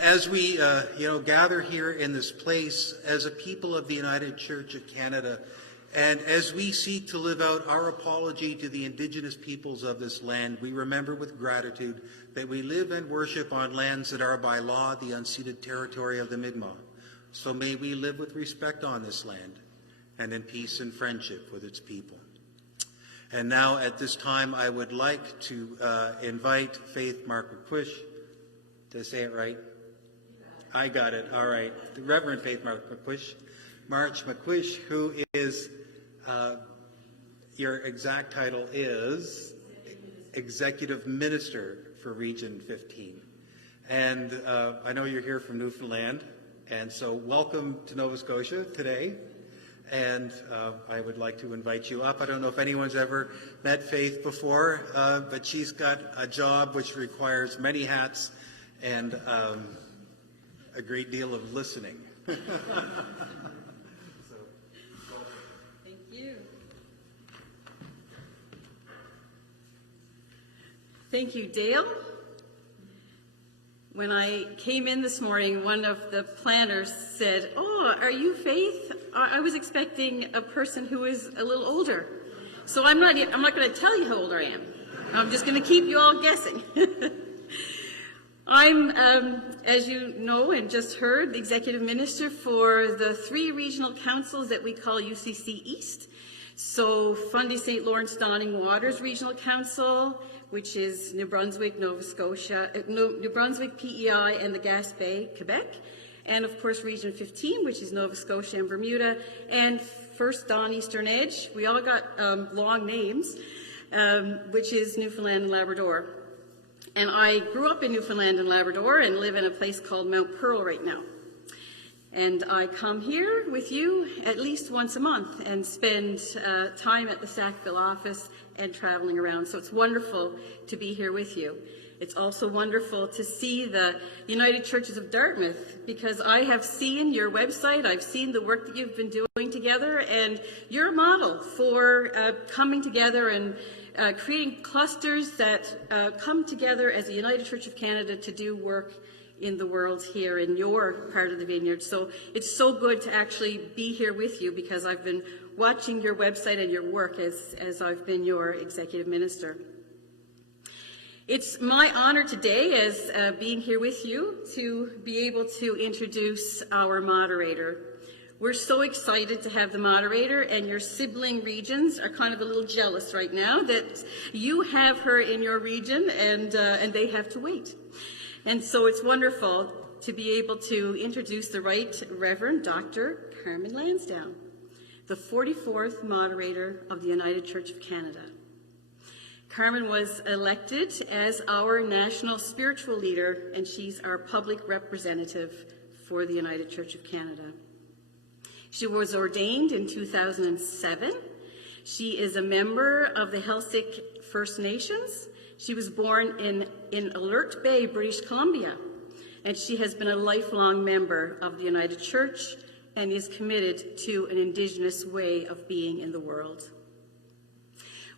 As we, gather here in this place as a people of the United Church of Canada, and as we seek to live out our apology to the Indigenous peoples of this land, we remember with gratitude that we live and worship on lands that are by law the unceded territory of the Mi'kmaq. So may we live with respect on this land and in peace and friendship with its people. And now at this time, I would like to invite Faith Mark McQuish. Did I say it right? I got it. All right. The Reverend Faith March McQuish, who is, your exact title is Executive Minister for Region 15. And I know you're here from Newfoundland, and so welcome to Nova Scotia today. And I would like to invite you up. I don't know if anyone's ever met Faith before, but she's got a job which requires many hats and a great deal of listening. Thank you. Thank you, Dale. When I came in this morning, one of the planners said, "Oh, are you Faith?" I was expecting a person who is a little older. So I'm not going to tell you how old I am. I'm just going to keep you all guessing. I'm, as you know and just heard, the Executive Minister for the 3 regional councils that we call UCC East. So Fundy St. Lawrence Dawning Waters Regional Council, which is New Brunswick, Nova Scotia, New Brunswick, PEI, and the Gaspé, Quebec. And of course Region 15, which is Nova Scotia and Bermuda. And First Don Eastern Edge, we all got long names, which is Newfoundland and Labrador. And I grew up in Newfoundland and Labrador and live in a place called Mount Pearl right now. And I come here with you at least once a month and spend time at the Sackville office and traveling around. So it's wonderful to be here with you. It's also wonderful to see the United Churches of Dartmouth, because I have seen your website, I've seen the work that you've been doing together, and you're a model for coming together and creating clusters that come together as a United Church of Canada to do work in the world here in your part of the vineyard. So it's so good to actually be here with you, because I've been watching your website and your work as I've been your executive minister. It's my honor today, as being here with you, to be able to introduce our moderator. We're so excited to have the moderator, and your sibling regions are kind of a little jealous right now that you have her in your region and they have to wait. And so it's wonderful to be able to introduce the Right Reverend Dr. Carmen Lansdowne, the 44th moderator of the United Church of Canada. Carmen was elected as our national spiritual leader, and she's our public representative for the United Church of Canada. She was ordained in 2007. She is a member of the Helsik First Nations. She was born in Alert Bay, British Columbia, and she has been a lifelong member of the United Church and is committed to an Indigenous way of being in the world.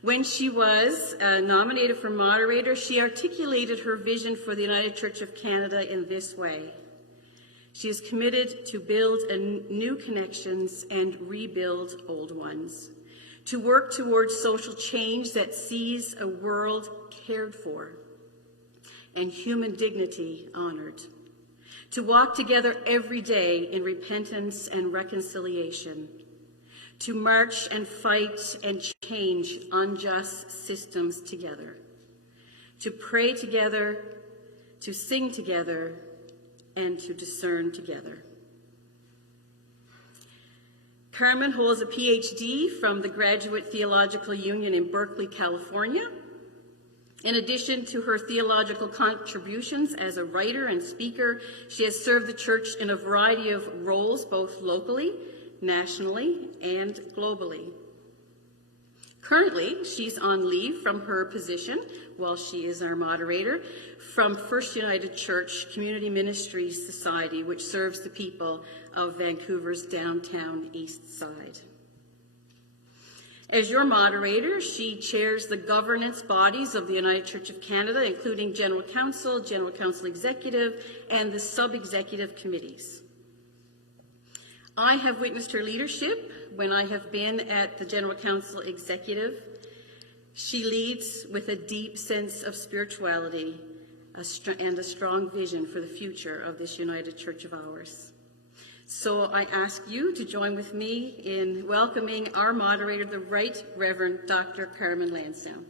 When she was nominated for moderator, she articulated her vision for the United Church of Canada in this way. She is committed to build new connections and rebuild old ones, to work towards social change that sees a world cared for and human dignity honored, to walk together every day in repentance and reconciliation, to march and fight and change unjust systems together, to pray together, to sing together, and to discern together. Carmen holds a PhD from the Graduate Theological Union in Berkeley, California. In addition to her theological contributions as a writer and speaker, she has served the church in a variety of roles, both locally, nationally, and globally. Currently, she's on leave from her position, while she is our moderator, from First United Church Community Ministries Society, which serves the people of Vancouver's downtown east side. As your moderator, she chairs the governance bodies of the United Church of Canada, including General Council Executive, and the sub-executive committees. I have witnessed her leadership when I have been at the General Council Executive. She leads with a deep sense of spirituality and a strong vision for the future of this United Church of ours. So I ask you to join with me in welcoming our moderator, the Right Reverend Dr. Carmen Lansdowne.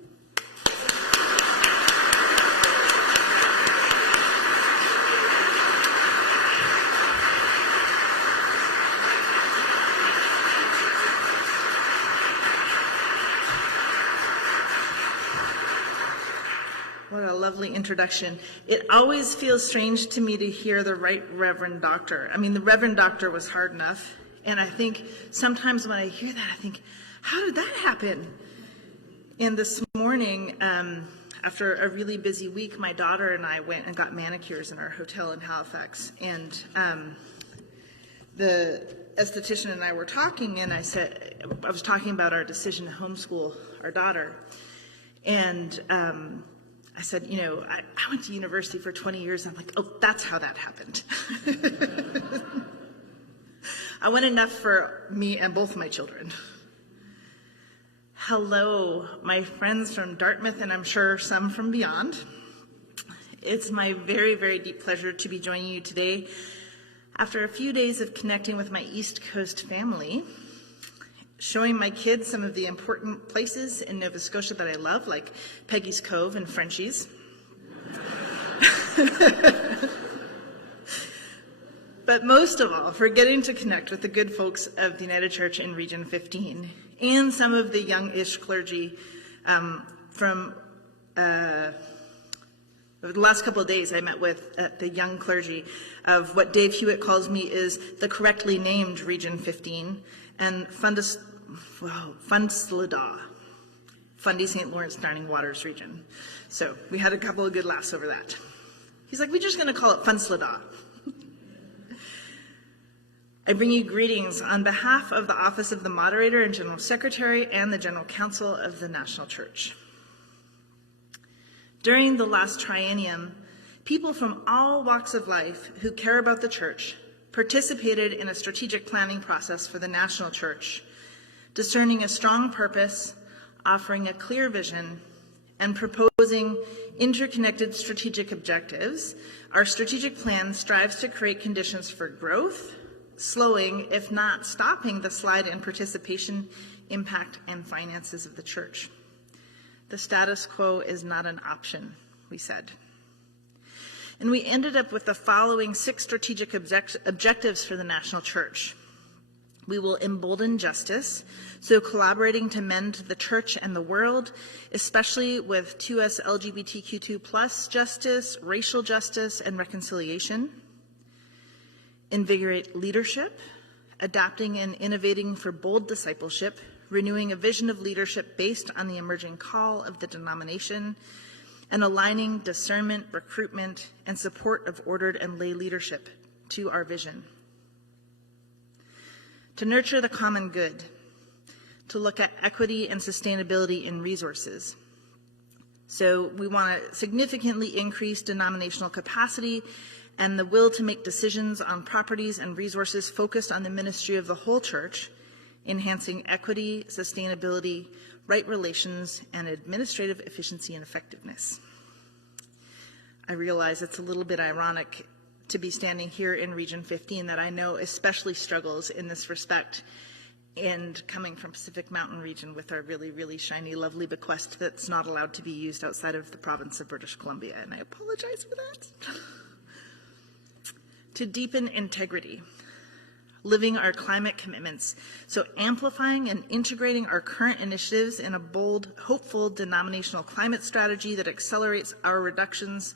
What a lovely introduction. It always feels strange to me to hear the Right Reverend Doctor. I mean, the Reverend Doctor was hard enough. And I think sometimes when I hear that, I think, how did that happen? And this morning, after a really busy week, my daughter and I went and got manicures in our hotel in Halifax. And the esthetician and I were talking, and I was talking about our decision to homeschool our daughter. And I said, you know, I went to university for 20 years. I'm like, oh, that's how that happened. I went enough for me and both my children. Hello, my friends from Dartmouth, and I'm sure some from beyond. It's my very, very deep pleasure to be joining you today after a few days of connecting with my East Coast family, showing my kids some of the important places in Nova Scotia that I love, like Peggy's Cove and Frenchie's. But most of all, for getting to connect with the good folks of the United Church in Region 15 and some of the young-ish clergy from over the last couple of days. I met with the young clergy of what Dave Hewitt calls me is the correctly named Region 15 and Fundy St. Lawrence Darning Waters region. So we had a couple of good laughs over that. He's like, we're just going to call it Funslada. I bring you greetings on behalf of the Office of the Moderator and General Secretary and the General Council of the National Church. During the last triennium, people from all walks of life who care about the Church participated in a strategic planning process for the National Church, discerning a strong purpose, offering a clear vision, and proposing interconnected strategic objectives. Our strategic plan strives to create conditions for growth, slowing, if not stopping, the slide in participation, impact, and finances of the Church. The status quo is not an option, we said. And we ended up with the following 6 strategic objectives for the National Church. We will embolden justice, so collaborating to mend the Church and the world, especially with 2S LGBTQ2+ justice, racial justice, and reconciliation. Invigorate leadership, adapting and innovating for bold discipleship, renewing a vision of leadership based on the emerging call of the denomination, and aligning discernment, recruitment, and support of ordered and lay leadership to our vision. To nurture the common good, to look at equity and sustainability in resources. So we want to significantly increase denominational capacity and the will to make decisions on properties and resources focused on the ministry of the whole Church, enhancing equity, sustainability, right relations, and administrative efficiency and effectiveness. I realize it's a little bit ironic to be standing here in Region 15 that I know especially struggles in this respect, and coming from Pacific Mountain region with our really, really shiny, lovely bequest that's not allowed to be used outside of the province of British Columbia, and I apologize for that. To deepen integrity, living our climate commitments, so amplifying and integrating our current initiatives in a bold, hopeful denominational climate strategy that accelerates our reductions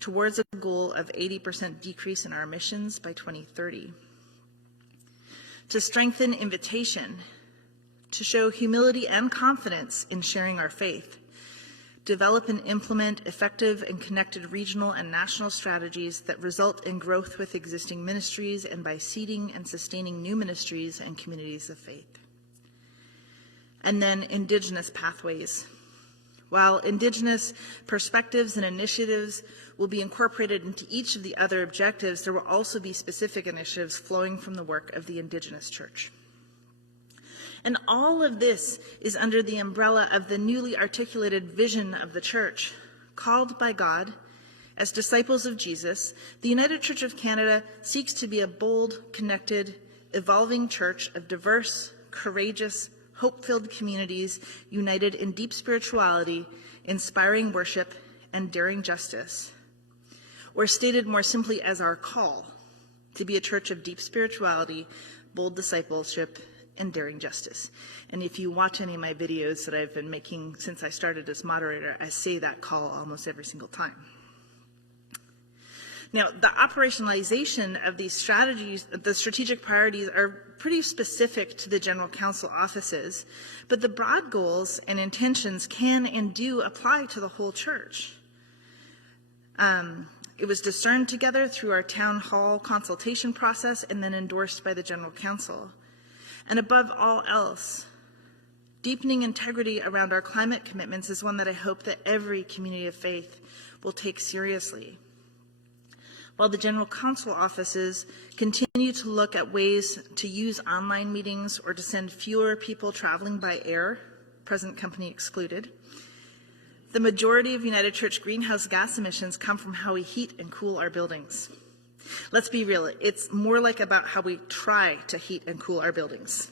towards a goal of 80% decrease in our emissions by 2030. To strengthen invitation, to show humility and confidence in sharing our faith, develop and implement effective and connected regional and national strategies that result in growth with existing ministries and by seeding and sustaining new ministries and communities of faith. And then Indigenous pathways. While Indigenous perspectives and initiatives will be incorporated into each of the other objectives, there will also be specific initiatives flowing from the work of the Indigenous Church. And all of this is under the umbrella of the newly articulated vision of the Church. Called by God as disciples of Jesus, the United Church of Canada seeks to be a bold, connected, evolving church of diverse, courageous, hope-filled communities united in deep spirituality, inspiring worship, and daring justice. Or stated more simply as our call, to be a church of deep spirituality, bold discipleship, and daring justice. And if you watch any of my videos that I've been making since I started as moderator, I say that call almost every single time. Now, the operationalization of these strategies, the strategic priorities, are pretty specific to the General Council offices, but the broad goals and intentions can and do apply to the whole church. It was discerned together through our town hall consultation process and then endorsed by the General Council. And above all else, deepening integrity around our climate commitments is one that I hope that every community of faith will take seriously. While the General Council offices continue to look at ways to use online meetings or to send fewer people traveling by air, present company excluded, the majority of United Church greenhouse gas emissions come from how we heat and cool our buildings. Let's be real, it's more like about how we try to heat and cool our buildings.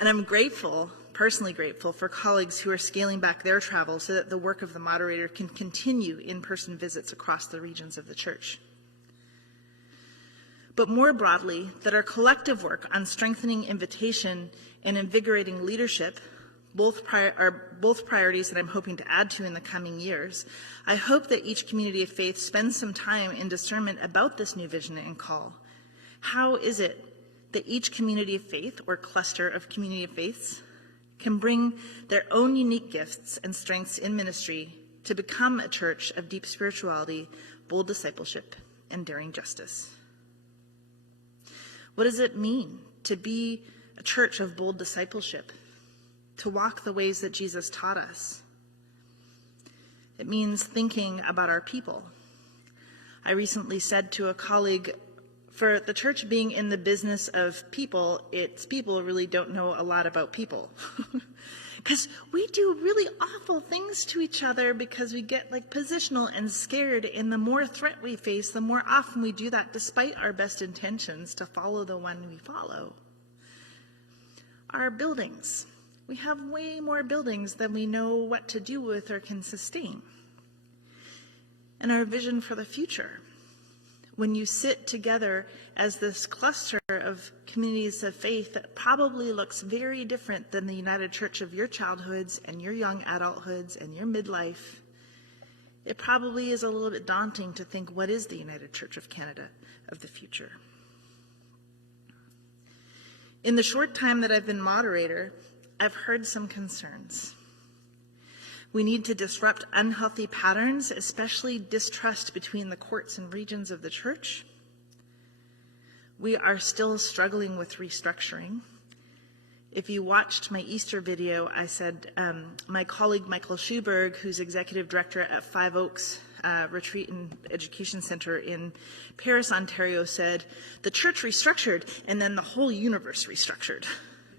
And I'm grateful, personally grateful, for colleagues who are scaling back their travel so that the work of the moderator can continue in-person visits across the regions of the church. But more broadly, that our collective work on strengthening invitation and invigorating leadership are both priorities that I'm hoping to add to in the coming years. I hope that each community of faith spends some time in discernment about this new vision and call. How is it that each community of faith or cluster of community of faiths can bring their own unique gifts and strengths in ministry to become a church of deep spirituality, bold discipleship, and daring justice? What does it mean to be a church of bold discipleship? To walk the ways that Jesus taught us? It means thinking about our people. I recently said to a colleague, for the church being in the business of people, its people really don't know a lot about people. Because we do really awful things to each other because we get positional and scared, and the more threat we face, the more often we do that despite our best intentions to follow the one we follow. Our buildings. We have way more buildings than we know what to do with or can sustain. And our vision for the future. When you sit together as this cluster of communities of faith that probably looks very different than the United Church of your childhoods and your young adulthoods and your midlife, it probably is a little bit daunting to think, what is the United Church of Canada of the future? In the short time that I've been moderator, I've heard some concerns. We need to disrupt unhealthy patterns, especially distrust between the courts and regions of the church. We are still struggling with restructuring. If you watched my Easter video, I said my colleague Michael Schuberg, who's executive director at Five Oaks Retreat and Education Center in Paris, Ontario, said, the church restructured and then the whole universe restructured.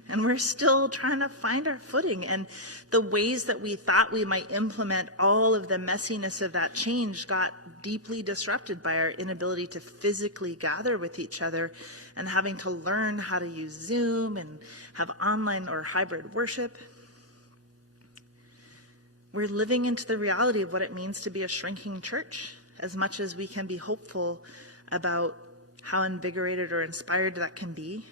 And we're still trying to find our footing, and the ways that we thought we might implement all of the messiness of that change got deeply disrupted by our inability to physically gather with each other and having to learn how to use Zoom and have online or hybrid worship. We're living into the reality of what it means to be a shrinking church, as much as we can be hopeful about how invigorated or inspired that can be.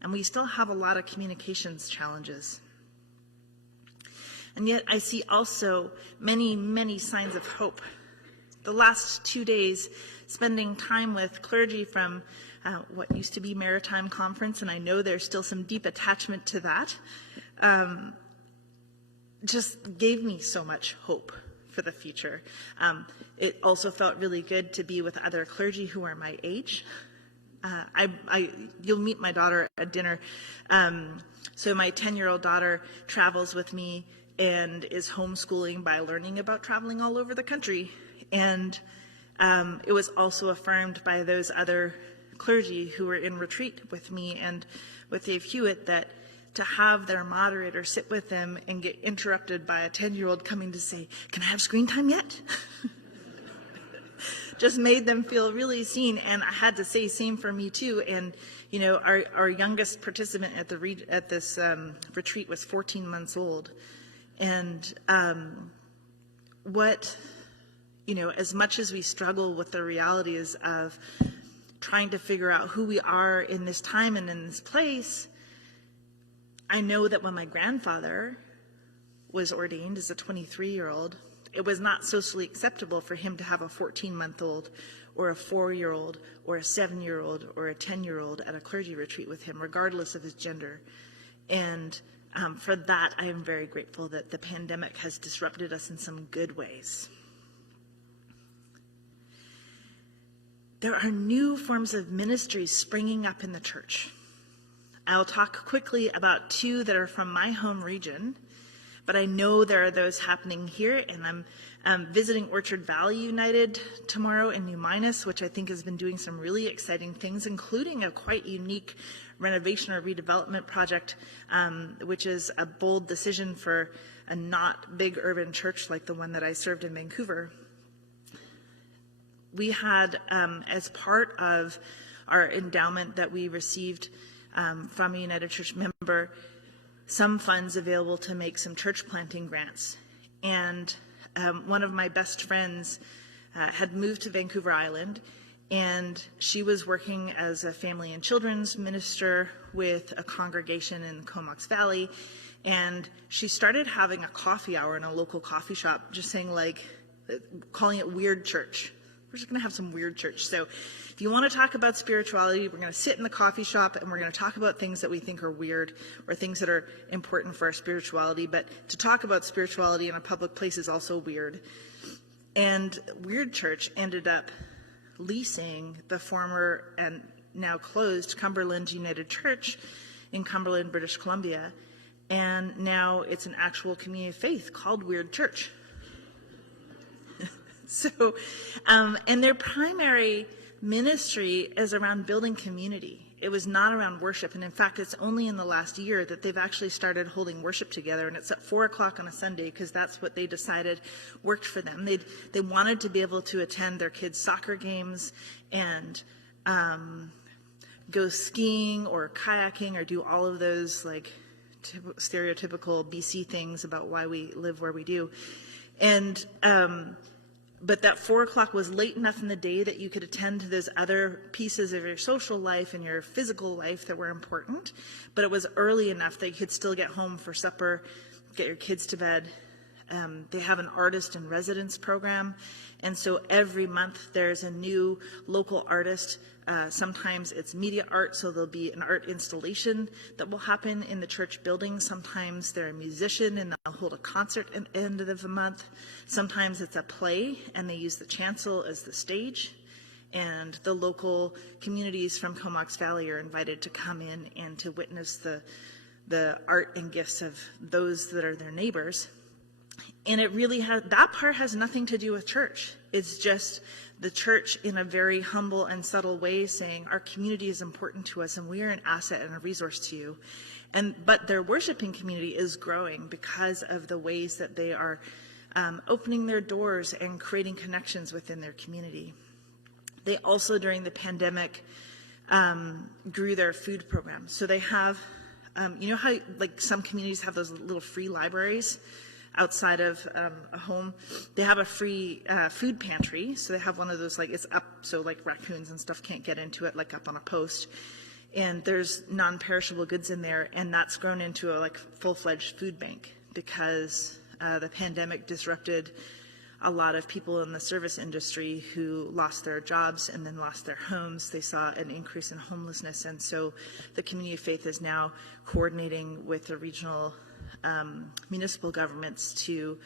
And we still have a lot of communications challenges. And yet I see also many, many signs of hope. The last 2 days, spending time with clergy from what used to be Maritime Conference, and I know there's still some deep attachment to that, just gave me so much hope for the future. It also felt really good to be with other clergy who are my age. You'll meet my daughter at dinner. So my 10-year-old daughter travels with me and is homeschooling by learning about traveling all over the country. And it was also affirmed by those other clergy who were in retreat with me and with Dave Hewitt that to have their moderator sit with them and get interrupted by a 10-year-old coming to say, "Can I have screen time yet?" just made them feel really seen. And I had to say, same for me too. And you know, our youngest participant at this retreat was 14 months old. And as much as we struggle with the realities of trying to figure out who we are in this time and in this place, I know that when my grandfather was ordained as a 23-year-old, it was not socially acceptable for him to have a 14-month-old or a 4-year-old or a 7-year-old or a 10-year-old at a clergy retreat with him, regardless of his gender. And for that, I am very grateful that the pandemic has disrupted us in some good ways. There are new forms of ministries springing up in the church. I'll talk quickly about two that are from my home region, but I know there are those happening here, and I'm visiting Orchard Valley United tomorrow in New Minas, which I think has been doing some really exciting things, including a quite unique renovation or redevelopment project, which is a bold decision for a not big urban church like the one that I served in Vancouver. We had, as part of our endowment that we received from a United Church member, some funds available to make some church planting grants. And one of my best friends had moved to Vancouver Island, and she was working as a family and children's minister with a congregation in the Comox Valley. And she started having a coffee hour in a local coffee shop, just saying, like, calling it Weird Church. We're just going to have some weird church. So if you want to talk about spirituality, we're going to sit in the coffee shop and we're going to talk about things that we think are weird or things that are important for our spirituality. But to talk about spirituality in a public place is also weird. And Weird Church ended up leasing the former and now closed Cumberland United Church in Cumberland, British Columbia. And now it's an actual community of faith called Weird Church. So, and their primary ministry is around building community. It was not around worship. And in fact, it's only in the last year that they've actually started holding worship together. And it's at 4:00 on a Sunday because that's what they decided worked for them. They wanted to be able to attend their kids' soccer games and go skiing or kayaking or do all of those like stereotypical BC things about why we live where we do. And but that 4:00 was late enough in the day that you could attend to those other pieces of your social life and your physical life that were important. But it was early enough that you could still get home for supper, get your kids to bed. They have an artist in residence program. And so every month there's a new local artist. Sometimes it's media art, so there'll be an art installation that will happen in the church building. Sometimes they're a musician and they'll hold a concert at the end of the month. Sometimes it's a play and they use the chancel as the stage. And the local communities from Comox Valley are invited to come in and to witness the art and gifts of those that are their neighbors. And it really has, that part has nothing to do with church. It's just the church in a very humble and subtle way saying our community is important to us and we are an asset and a resource to you. But their worshiping community is growing because of the ways that they are opening their doors and creating connections within their community. They also, during the pandemic, grew their food program. So they have, you know how like some communities have those little free libraries outside of a home? They have a free food pantry. So they have one of those, like it's up so like raccoons and stuff can't get into it, like up on a post. And there's non-perishable goods in there, and that's grown into a like full-fledged food bank because the pandemic disrupted a lot of people in the service industry who lost their jobs and then lost their homes. They saw an increase in homelessness, and so the community of faith is now coordinating with the regional municipal governments to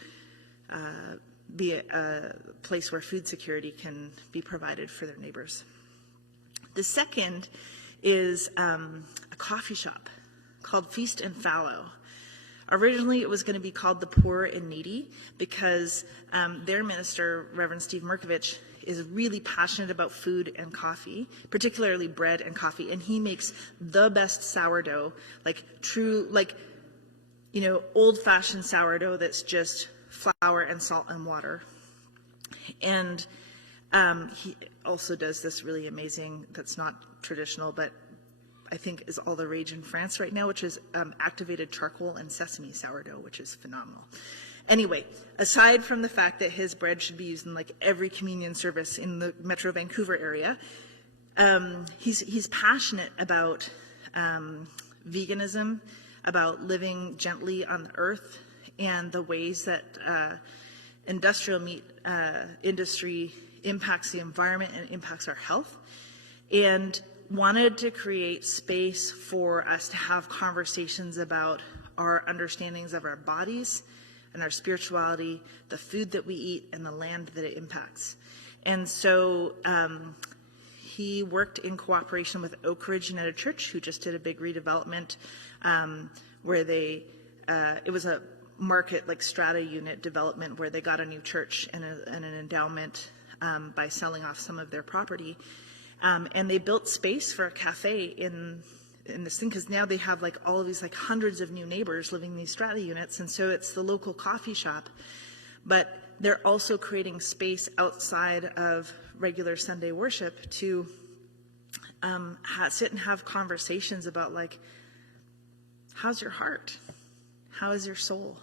be a place where food security can be provided for their neighbors. The second is a coffee shop called Feast and Fallow. Originally, it was going to be called The Poor and Needy because their minister, Reverend Steve Merkovich, is really passionate about food and coffee, particularly bread and coffee, and he makes the best sourdough, like true, like, you know, old-fashioned sourdough that's just flour and salt and water. And he also does this really amazing, that's not traditional, but I think is all the rage in France right now, which is activated charcoal and sesame sourdough, which is phenomenal. Anyway, aside from the fact that his bread should be used in like every communion service in the Metro Vancouver area, he's passionate about veganism, about living gently on the earth, and the ways that industrial meat industry impacts the environment and impacts our health, and wanted to create space for us to have conversations about our understandings of our bodies and our spirituality, the food that we eat, and the land that it impacts. And so he worked in cooperation with Oak Ridge United Church, who just did a big redevelopment where they, it was a market like strata unit development where they got a new church and an endowment by selling off some of their property. And they built space for a cafe in this thing, because now they have like all of these like hundreds of new neighbors living in these strata units, and so it's the local coffee shop, but they're also creating space outside of regular Sunday worship to sit and have conversations about like, how's your heart? How is your soul?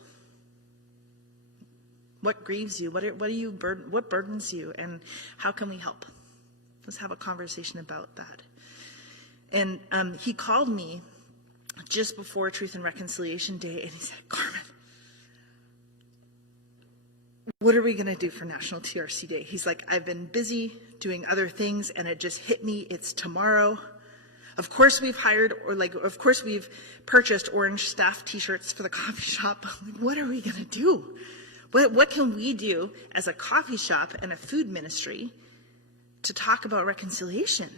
What grieves you? What burdens you? And how can we help? Let's have a conversation about that. And he called me just before Truth and Reconciliation Day, and he said, Carmen, what are we going to do for National TRC Day? He's like, I've been busy doing other things, and it just hit me. It's tomorrow. Of course we've purchased orange staff t-shirts for the coffee shop. Like, what are we going to do? What can we do as a coffee shop and a food ministry to talk about reconciliation?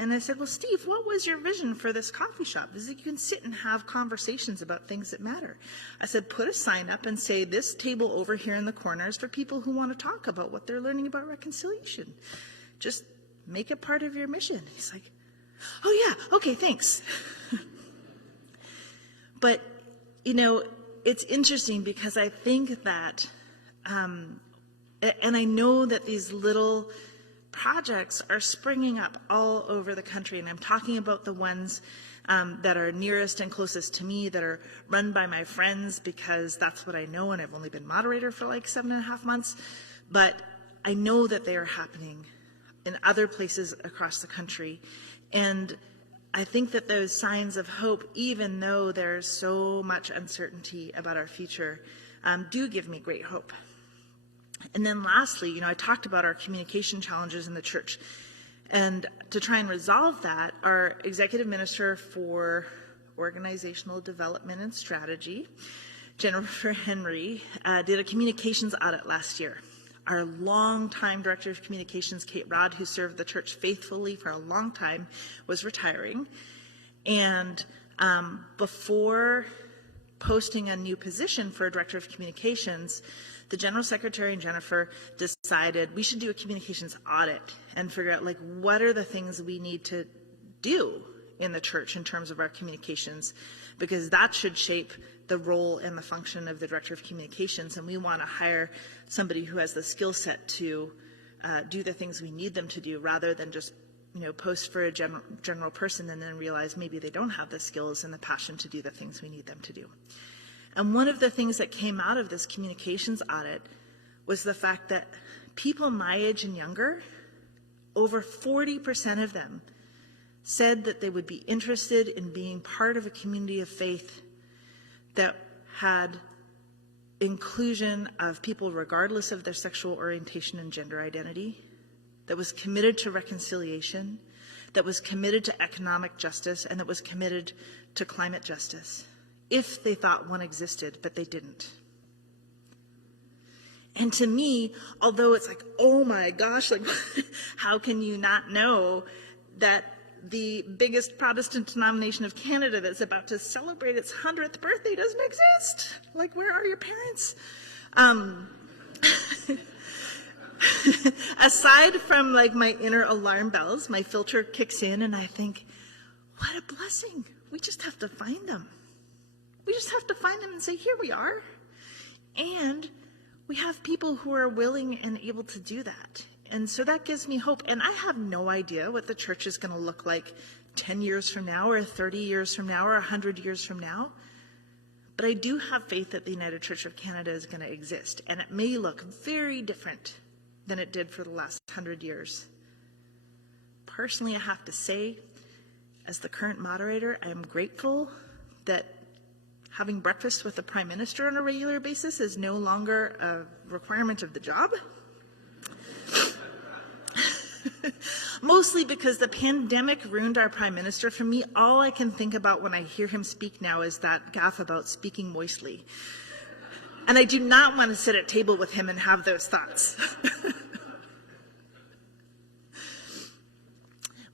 And I said, well, Steve, what was your vision for this coffee shop? Is that you can sit and have conversations about things that matter. I said, put a sign up and say, this table over here in the corner is for people who want to talk about what they're learning about reconciliation. Just make it part of your mission. He's like, oh yeah, okay, thanks. But, you know, it's interesting because I think that, and I know that these little projects are springing up all over the country, and I'm talking about the ones that are nearest and closest to me, that are run by my friends, because that's what I know, and I've only been moderator for like 7.5 months, but I know that they are happening in other places across the country. And I think that those signs of hope, even though there's so much uncertainty about our future, do give me great hope. And then lastly, you know, I talked about our communication challenges in the church. And to try and resolve that, our executive minister for organizational development and strategy, Jennifer Henry, did a communications audit last year. Our longtime director of communications, Kate Rod, who served the church faithfully for a long time, was retiring. And before posting a new position for a director of communications, the general secretary and Jennifer decided we should do a communications audit and figure out, like, what are the things we need to do in the church in terms of our communications, because that should shape the role and the function of the director of communications, and we want to hire somebody who has the skill set to do the things we need them to do, rather than just, you know, post for a general person and then realize maybe they don't have the skills and the passion to do the things we need them to do. And one of the things that came out of this communications audit was the fact that people my age and younger, over 40% of them, said that they would be interested in being part of a community of faith that had inclusion of people regardless of their sexual orientation and gender identity, that was committed to reconciliation, that was committed to economic justice, and that was committed to climate justice, if they thought one existed, but they didn't. And to me, although it's like, oh my gosh, like, how can you not know that the biggest Protestant denomination of Canada that's about to celebrate its 100th birthday doesn't exist. Like, where are your parents? Aside from like my inner alarm bells, my filter kicks in and I think, what a blessing. We just have to find them. We just have to find them and say, here we are. And we have people who are willing and able to do that. And so that gives me hope. And I have no idea what the church is going to look like 10 years from now or 30 years from now or 100 years from now. But I do have faith that the United Church of Canada is going to exist. And it may look very different than it did for the last 100 years. Personally, I have to say, as the current moderator, I am grateful that having breakfast with the Prime Minister on a regular basis is no longer a requirement of the job. Mostly because the pandemic ruined our Prime Minister for me. All I can think about when I hear him speak now is that gaffe about speaking moistly. And I do not want to sit at table with him and have those thoughts.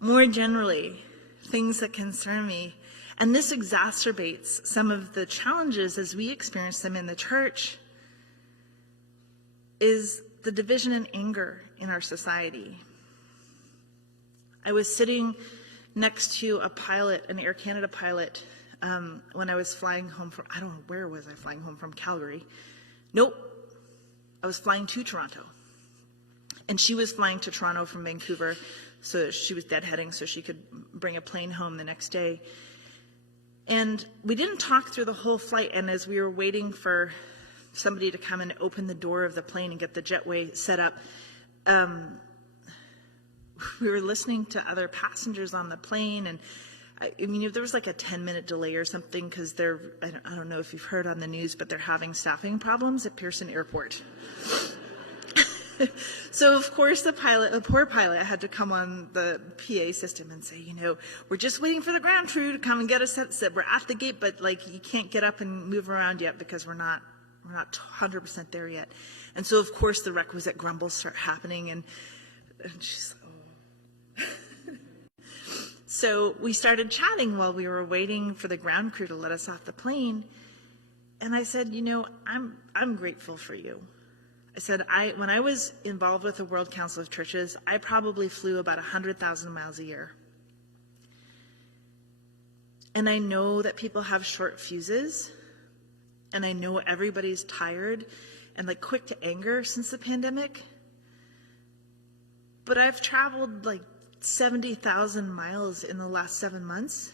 More generally, things that concern me, and this exacerbates some of the challenges as we experience them in the church, is the division and anger in our society. I was sitting next to a pilot, an Air Canada pilot, when I was flying home from, I don't know, where was I flying home from? Calgary. Nope. I was flying to Toronto. And she was flying to Toronto from Vancouver, so she was deadheading so she could bring a plane home the next day. And we didn't talk through the whole flight, and as we were waiting for somebody to come and open the door of the plane and get the jetway set up, we were listening to other passengers on the plane, and I mean, there was like a 10-minute delay or something because I don't know if you've heard on the news, but they're having staffing problems at Pearson Airport. So, of course, the poor pilot had to come on the PA system and say, we're just waiting for the ground crew to come and get us set. We're at the gate, but like you can't get up and move around yet because we're not 100% there yet. And so, of course, the requisite grumbles start happening, and she's like, oh. So we started chatting while we were waiting for the ground crew to let us off the plane. And I said, I'm grateful for you. I said, when I was involved with the World Council of Churches, I probably flew about 100,000 miles a year. And I know that people have short fuses, and I know everybody's tired and like quick to anger since the pandemic. But I've traveled like 70,000 miles in the last 7 months,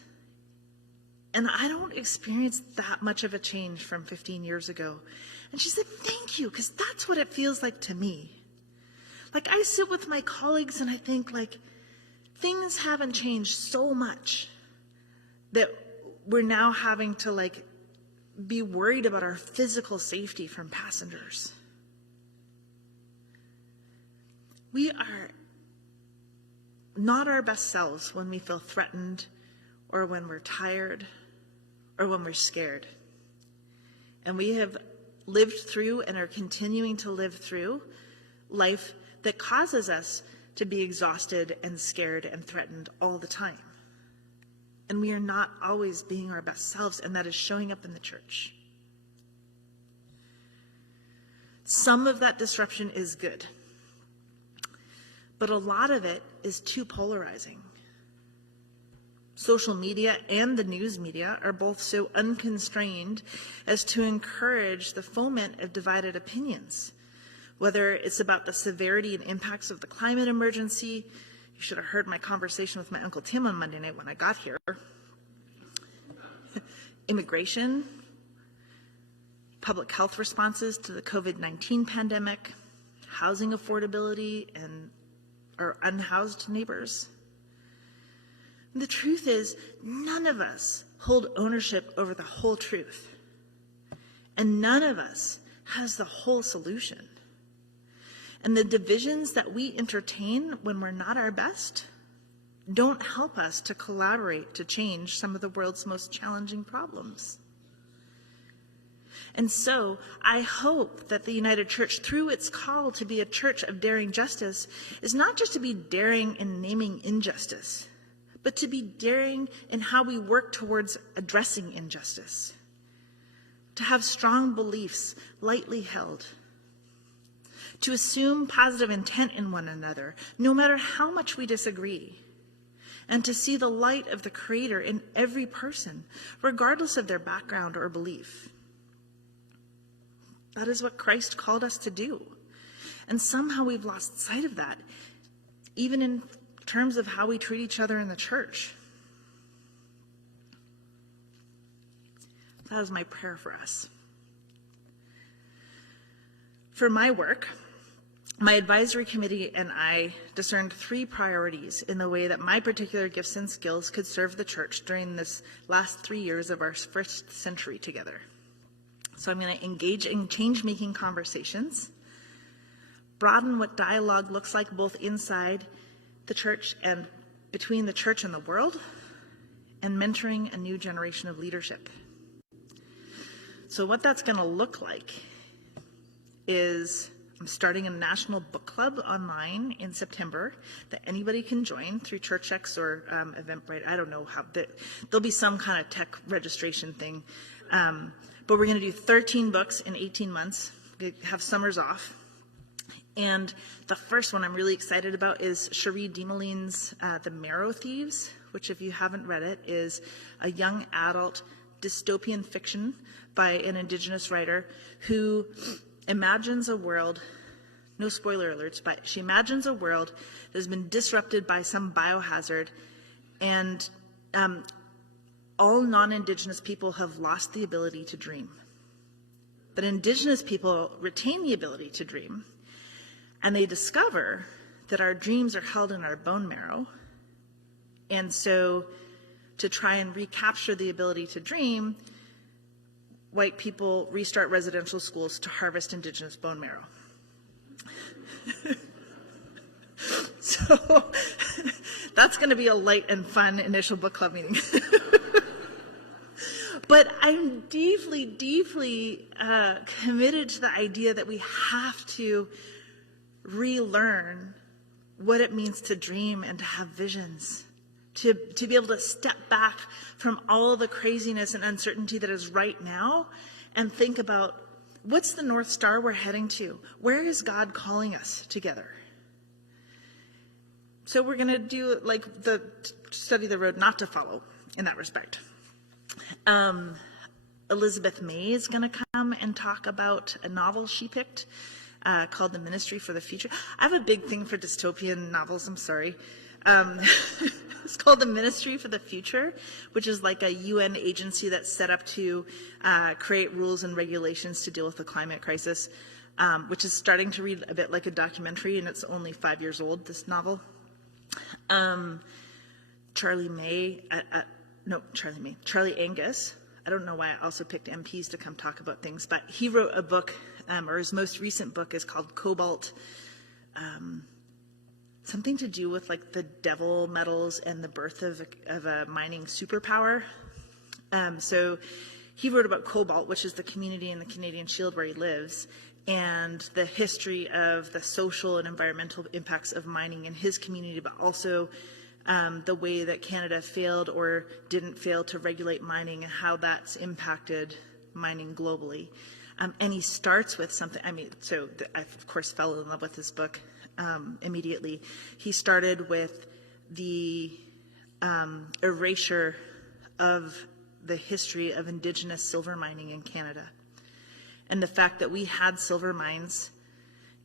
and I don't experience that much of a change from 15 years ago. And she said, thank you, because that's what it feels like to me. Like, I sit with my colleagues and I think, like, things haven't changed so much that we're now having to, like, be worried about our physical safety from passengers. We are not our best selves when we feel threatened or when we're tired or when we're scared. And we have lived through and are continuing to live through life that causes us to be exhausted and scared and threatened all the time. And we are not always being our best selves, and that is showing up in the church. Some of that disruption is good, but a lot of it is too polarizing. Social media and the news media are both so unconstrained as to encourage the foment of divided opinions. Whether it's about the severity and impacts of the climate emergency, you should have heard my conversation with my Uncle Tim on Monday night when I got here. Immigration, public health responses to the COVID-19 pandemic, housing affordability, and our unhoused neighbors. The truth is, none of us hold ownership over the whole truth. And none of us has the whole solution. And the divisions that we entertain when we're not our best don't help us to collaborate to change some of the world's most challenging problems. And so I hope that the United Church, through its call to be a church of daring justice, is not just to be daring in naming injustice, but to be daring in how we work towards addressing injustice, to have strong beliefs lightly held, to assume positive intent in one another, no matter how much we disagree, and to see the light of the Creator in every person, regardless of their background or belief. That is what Christ called us to do. And somehow we've lost sight of that, even in terms of how we treat each other in the church. That is my prayer for us. For my work, my advisory committee and I discerned 3 priorities in the way that my particular gifts and skills could serve the church during this last 3 years of our first century together. So I'm going to engage in change-making conversations, broaden what dialogue looks like both inside the church and between the church and the world, and mentoring a new generation of leadership. So what that's going to look like is I'm starting a national book club online in September that anybody can join through ChurchX or Eventbrite. I don't know how, there'll be some kind of tech registration thing. But we're going to do 13 books in 18 months, have summers off. And the first one I'm really excited about is Cherie Demoline's The Marrow Thieves, which, if you haven't read it, is a young adult dystopian fiction by an Indigenous writer who imagines a world, no spoiler alerts, but she imagines a world that has been disrupted by some biohazard, and all non-Indigenous people have lost the ability to dream. But Indigenous people retain the ability to dream, and they discover that our dreams are held in our bone marrow. And so to try and recapture the ability to dream, white people restart residential schools to harvest Indigenous bone marrow. So that's going to be a light and fun initial book club meeting. But I'm deeply, deeply committed to the idea that we have to relearn what it means to dream and to have visions, to be able to step back from all the craziness and uncertainty that is right now and think about, what's the North Star we're heading to? Where is God calling us together? So we're going to do like study the road not to follow in that respect. Elizabeth May is going to come and talk about a novel she picked called The Ministry for the Future. I have a big thing for dystopian novels, I'm sorry. It's called The Ministry for the Future, which is like a UN agency that's set up to create rules and regulations to deal with the climate crisis, which is starting to read a bit like a documentary, and it's only 5 years old, this novel. Charlie Angus. I don't know why I also picked MPs to come talk about things, but he wrote a book, or his most recent book is called Cobalt, something to do with like the devil metals and the birth of a mining superpower. So he wrote about Cobalt, which is the community in the Canadian Shield where he lives, and the history of the social and environmental impacts of mining in his community, but also the way that Canada failed or didn't fail to regulate mining and how that's impacted mining globally. And he starts with something, I of course fell in love with this book immediately. He started with the erasure of the history of Indigenous silver mining in Canada, and the fact that we had silver mines,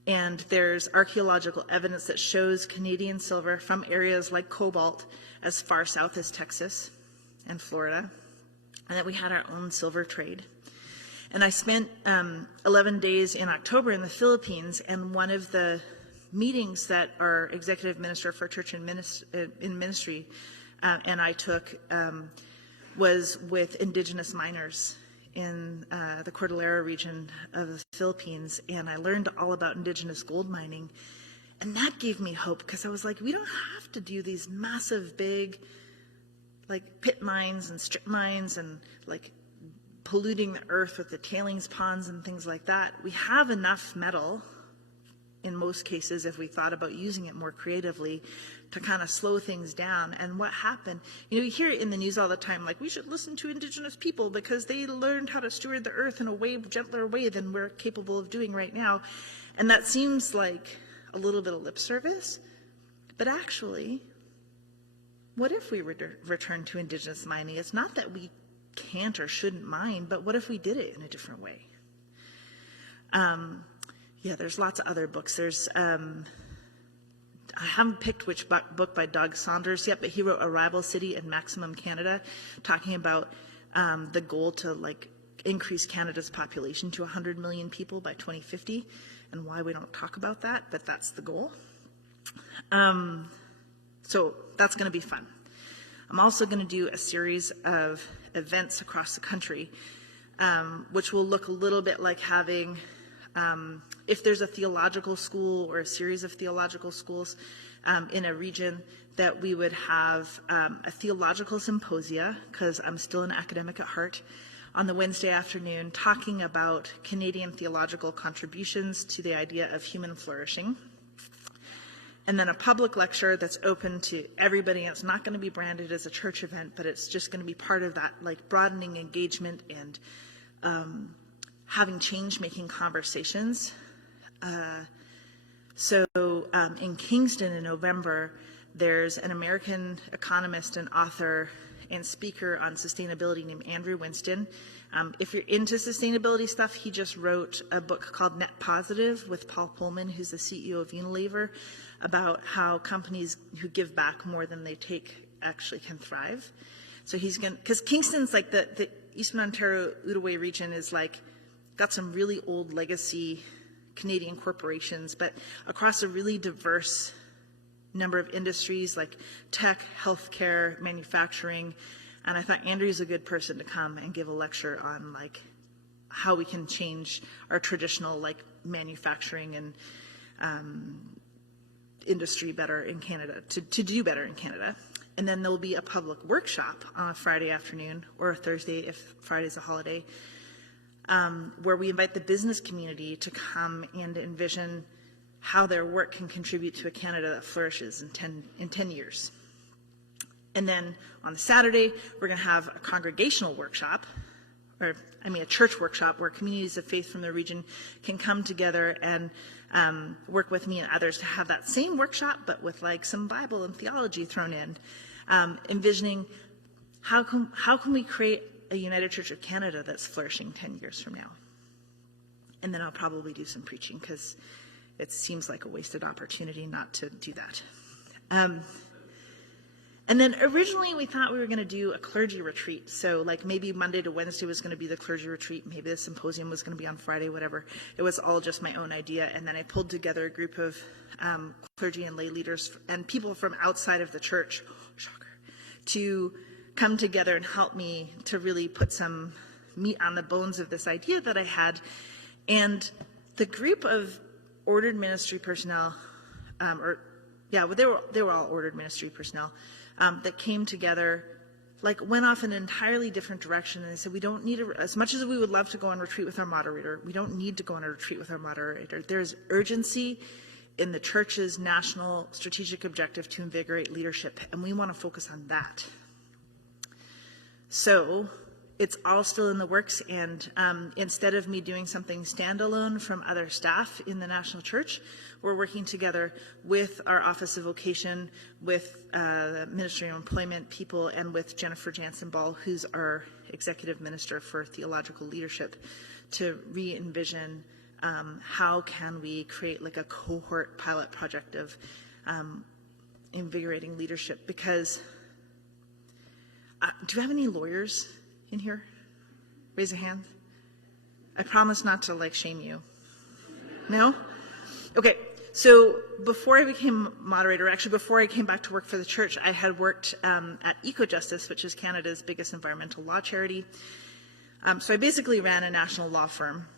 and there's archaeological evidence that shows Canadian silver from areas like Cobalt as far south as Texas and Florida, and that we had our own silver trade. And I spent 11 days in October in the Philippines, and one of the meetings that our executive minister for church and ministry and I took was with Indigenous miners in the Cordillera region of the Philippines, and I learned all about Indigenous gold mining, and that gave me hope, because I was like, we don't have to do these massive, big, like pit mines and strip mines and like polluting the earth with the tailings ponds and things like that. We have enough metal in most cases, if we thought about using it more creatively to kind of slow things down. And what happened, you hear it in the news all the time, like we should listen to Indigenous people because they learned how to steward the earth in a way, gentler way than we're capable of doing right now. And that seems like a little bit of lip service, but actually, what if we return to Indigenous mining? It's not that we can't or shouldn't mine, but what if we did it in a different way? There's lots of other books. There's, I haven't picked which book by Doug Saunders yet, but he wrote Arrival City and Maximum Canada, talking about the goal to increase Canada's population to 100 million people by 2050, and why we don't talk about that, but that's the goal. So that's going to be fun. I'm also going to do a series of events across the country, which will look a little bit like having, if there's a theological school or a series of theological schools in a region, that we would have a theological symposia, because I'm still an academic at heart, on the Wednesday afternoon, talking about Canadian theological contributions to the idea of human flourishing. And then a public lecture that's open to everybody. And it's not going to be branded as a church event, but it's just going to be part of that, broadening engagement and having change-making conversations. So in Kingston in November, there's an American economist and author and speaker on sustainability named Andrew Winston. If you're into sustainability stuff, he just wrote a book called Net Positive with Paul Pullman, who's the CEO of Unilever, about how companies who give back more than they take actually can thrive. So he's going to, because Kingston's the Eastern Ontario Outaouais region is got some really old legacy Canadian corporations, but across a really diverse number of industries like tech, healthcare, manufacturing. And I thought Andrew's a good person to come and give a lecture on how we can change our traditional manufacturing and industry better in Canada, to do better in Canada. And then there'll be a public workshop on a Friday afternoon or a Thursday if Friday's a holiday, where we invite the business community to come and envision how their work can contribute to a Canada that flourishes in 10 years. And then on the Saturday, we're going to have a congregational workshop, a church workshop, where communities of faith from the region can come together and work with me and others to have that same workshop, but with some Bible and theology thrown in, envisioning how can we create a United Church of Canada that's flourishing 10 years from now. And then I'll probably do some preaching, because it seems like a wasted opportunity not to do that. And then originally we thought we were going to do a clergy retreat. So maybe Monday to Wednesday was going to be the clergy retreat. Maybe the symposium was going to be on Friday, whatever. It was all just my own idea. And then I pulled together a group of clergy and lay leaders and people from outside of the church, shocker, to come together and help me to really put some meat on the bones of this idea that I had. And the group of ordered ministry personnel, they were all ordered ministry personnel, that came together, went off in an entirely different direction. And they said, we don't need, as much as we would love to go on retreat with our moderator, we don't need to go on a retreat with our moderator. There's urgency in the church's national strategic objective to invigorate leadership, and we want to focus on that. So it's all still in the works, and instead of me doing something standalone from other staff in the National Church, we're working together with our Office of Vocation, with the Ministry of Employment people, and with Jennifer Jansen-Ball, who's our Executive Minister for Theological Leadership, to re-envision how can we create a cohort pilot project of invigorating leadership. Because do you have any lawyers in here? Raise a hand. I promise not to shame you. No? Okay. So before I became moderator, actually before I came back to work for the church, I had worked at EcoJustice, which is Canada's biggest environmental law charity. So I basically ran a national law firm.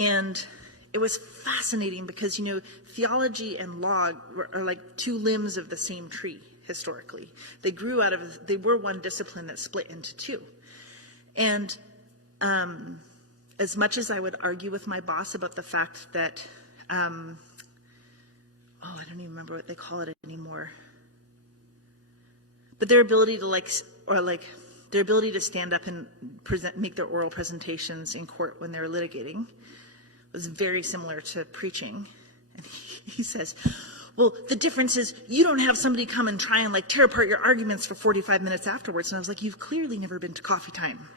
And it was fascinating because, theology and law are two limbs of the same tree historically. They were one discipline that split into two. And as much as I would argue with my boss about the fact that I don't even remember what they call it anymore. But their ability to their ability to stand up and make their oral presentations in court when they were litigating was very similar to preaching. And he says, well, the difference is you don't have somebody come and try and tear apart your arguments for 45 minutes afterwards. And I was like, you've clearly never been to coffee time.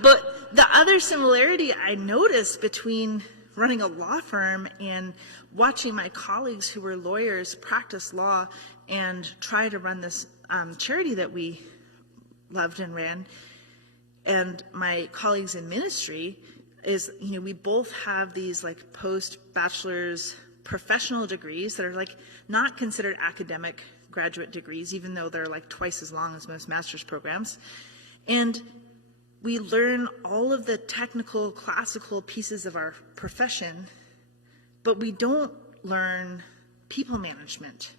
But the other similarity I noticed between running a law firm and watching my colleagues who were lawyers practice law and try to run this charity that we loved and ran, and my colleagues in ministry is, we both have these post-bachelor's professional degrees that are not considered academic graduate degrees, even though they're twice as long as most master's programs. And we learn all of the technical, classical pieces of our profession, but we don't learn people management.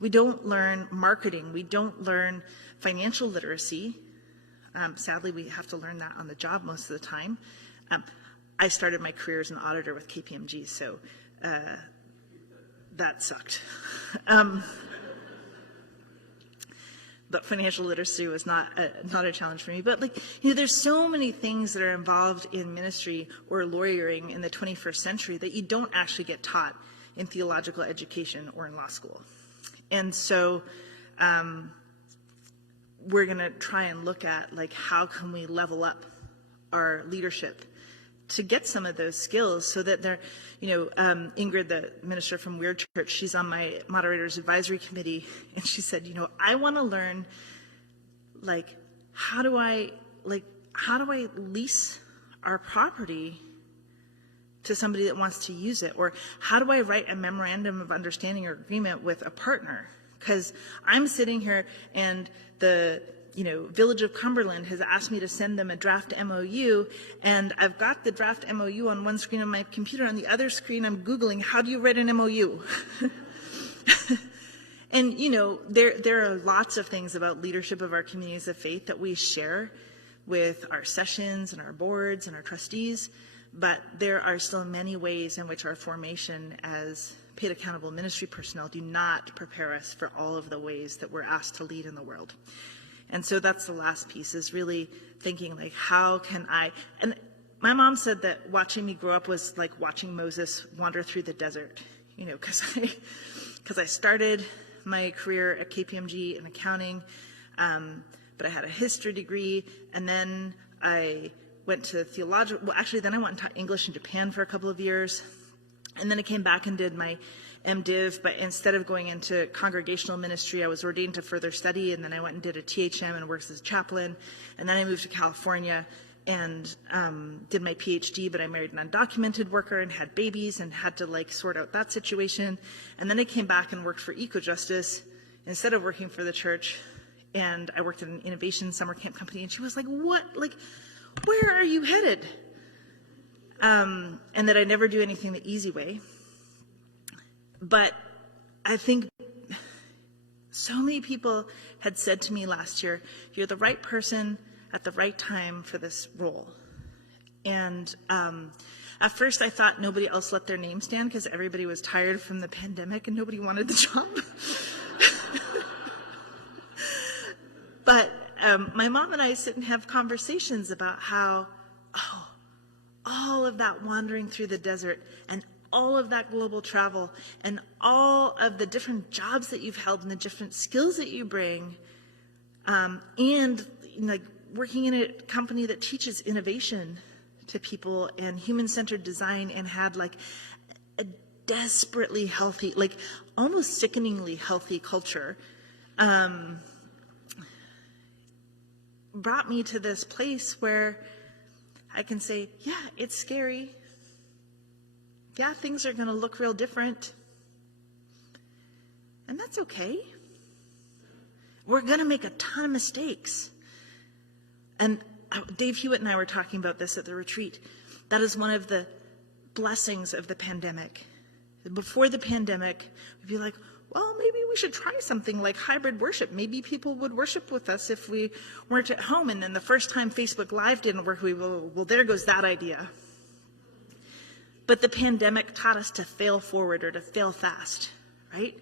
We don't learn marketing. We don't learn financial literacy. Sadly, we have to learn that on the job most of the time. I started my career as an auditor with KPMG, so that sucked. But financial literacy was not a challenge for me. But there's so many things that are involved in ministry or lawyering in the 21st century that you don't actually get taught in theological education or in law school. And so we're going to try and look at how can we level up our leadership to get some of those skills so that they're, Ingrid, the minister from Weird Church, she's on my Moderator's Advisory Committee, and she said, I want to learn, how do I lease our property to somebody that wants to use it? Or how do I write a memorandum of understanding or agreement with a partner? Because I'm sitting here and the Village of Cumberland has asked me to send them a draft MOU, and I've got the draft MOU on one screen on my computer. On the other screen, I'm Googling, how do you write an MOU? And, there are lots of things about leadership of our communities of faith that we share with our sessions and our boards and our trustees, but there are still many ways in which our formation as paid accountable ministry personnel do not prepare us for all of the ways that we're asked to lead in the world. And so that's the last piece, is really thinking how can I, and my mom said that watching me grow up was like watching Moses wander through the desert, because I started my career at KPMG in accounting, but I had a history degree, and then I went to then I went and taught English in Japan for a couple of years, and then I came back and did my MDiv, but instead of going into congregational ministry, I was ordained to further study, and then I went and did a THM and worked as a chaplain, and then I moved to California and did my PhD, but I married an undocumented worker and had babies and had to sort out that situation, and then I came back and worked for Eco-Justice instead of working for the church, and I worked at an innovation summer camp company, and she was like, what, where are you headed? And that I never do anything the easy way. But I think so many people had said to me last year, you're the right person at the right time for this role. And at first I thought nobody else let their name stand because everybody was tired from the pandemic and nobody wanted the job. But my mom and I sit and have conversations about how, all of that wandering through the desert and all of that global travel and all of the different jobs that you've held and the different skills that you bring, and working in a company that teaches innovation to people and human-centered design and had a desperately healthy, almost sickeningly healthy culture, brought me to this place where I can say, yeah, it's scary. Yeah, things are going to look real different. And that's okay. We're going to make a ton of mistakes. And Dave Hewitt and I were talking about this at the retreat. That is one of the blessings of the pandemic. Before the pandemic, we'd be like, well, maybe we should try something like hybrid worship. Maybe people would worship with us if we weren't at home. And then the first time Facebook Live didn't work, well, there goes that idea. But the pandemic taught us to fail forward or to fail fast, right?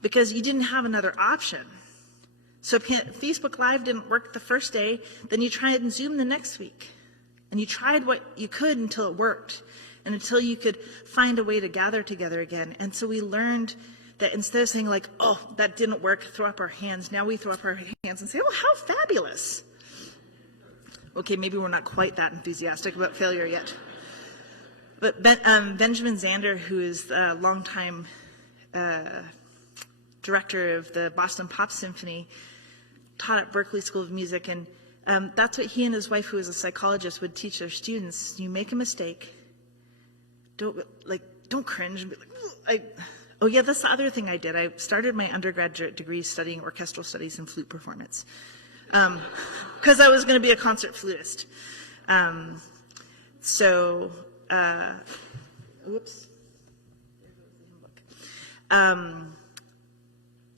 Because you didn't have another option. So Facebook Live didn't work the first day, then you tried Zoom the next week. And you tried what you could until it worked, and until you could find a way to gather together again. And so we learned that instead of saying like, oh, that didn't work, throw up our hands, now we throw up our hands and say, oh, how fabulous. Okay, maybe we're not quite that enthusiastic about failure yet. But Benjamin Zander, who is the longtime director of the Boston Pop Symphony, taught at Berklee School of Music, and that's what he and his wife, who is a psychologist, would teach their students. You make a mistake, don't cringe and be like, oh yeah, that's the other thing I did. I started my undergraduate degree studying orchestral studies and flute performance, because I was going to be a concert flutist.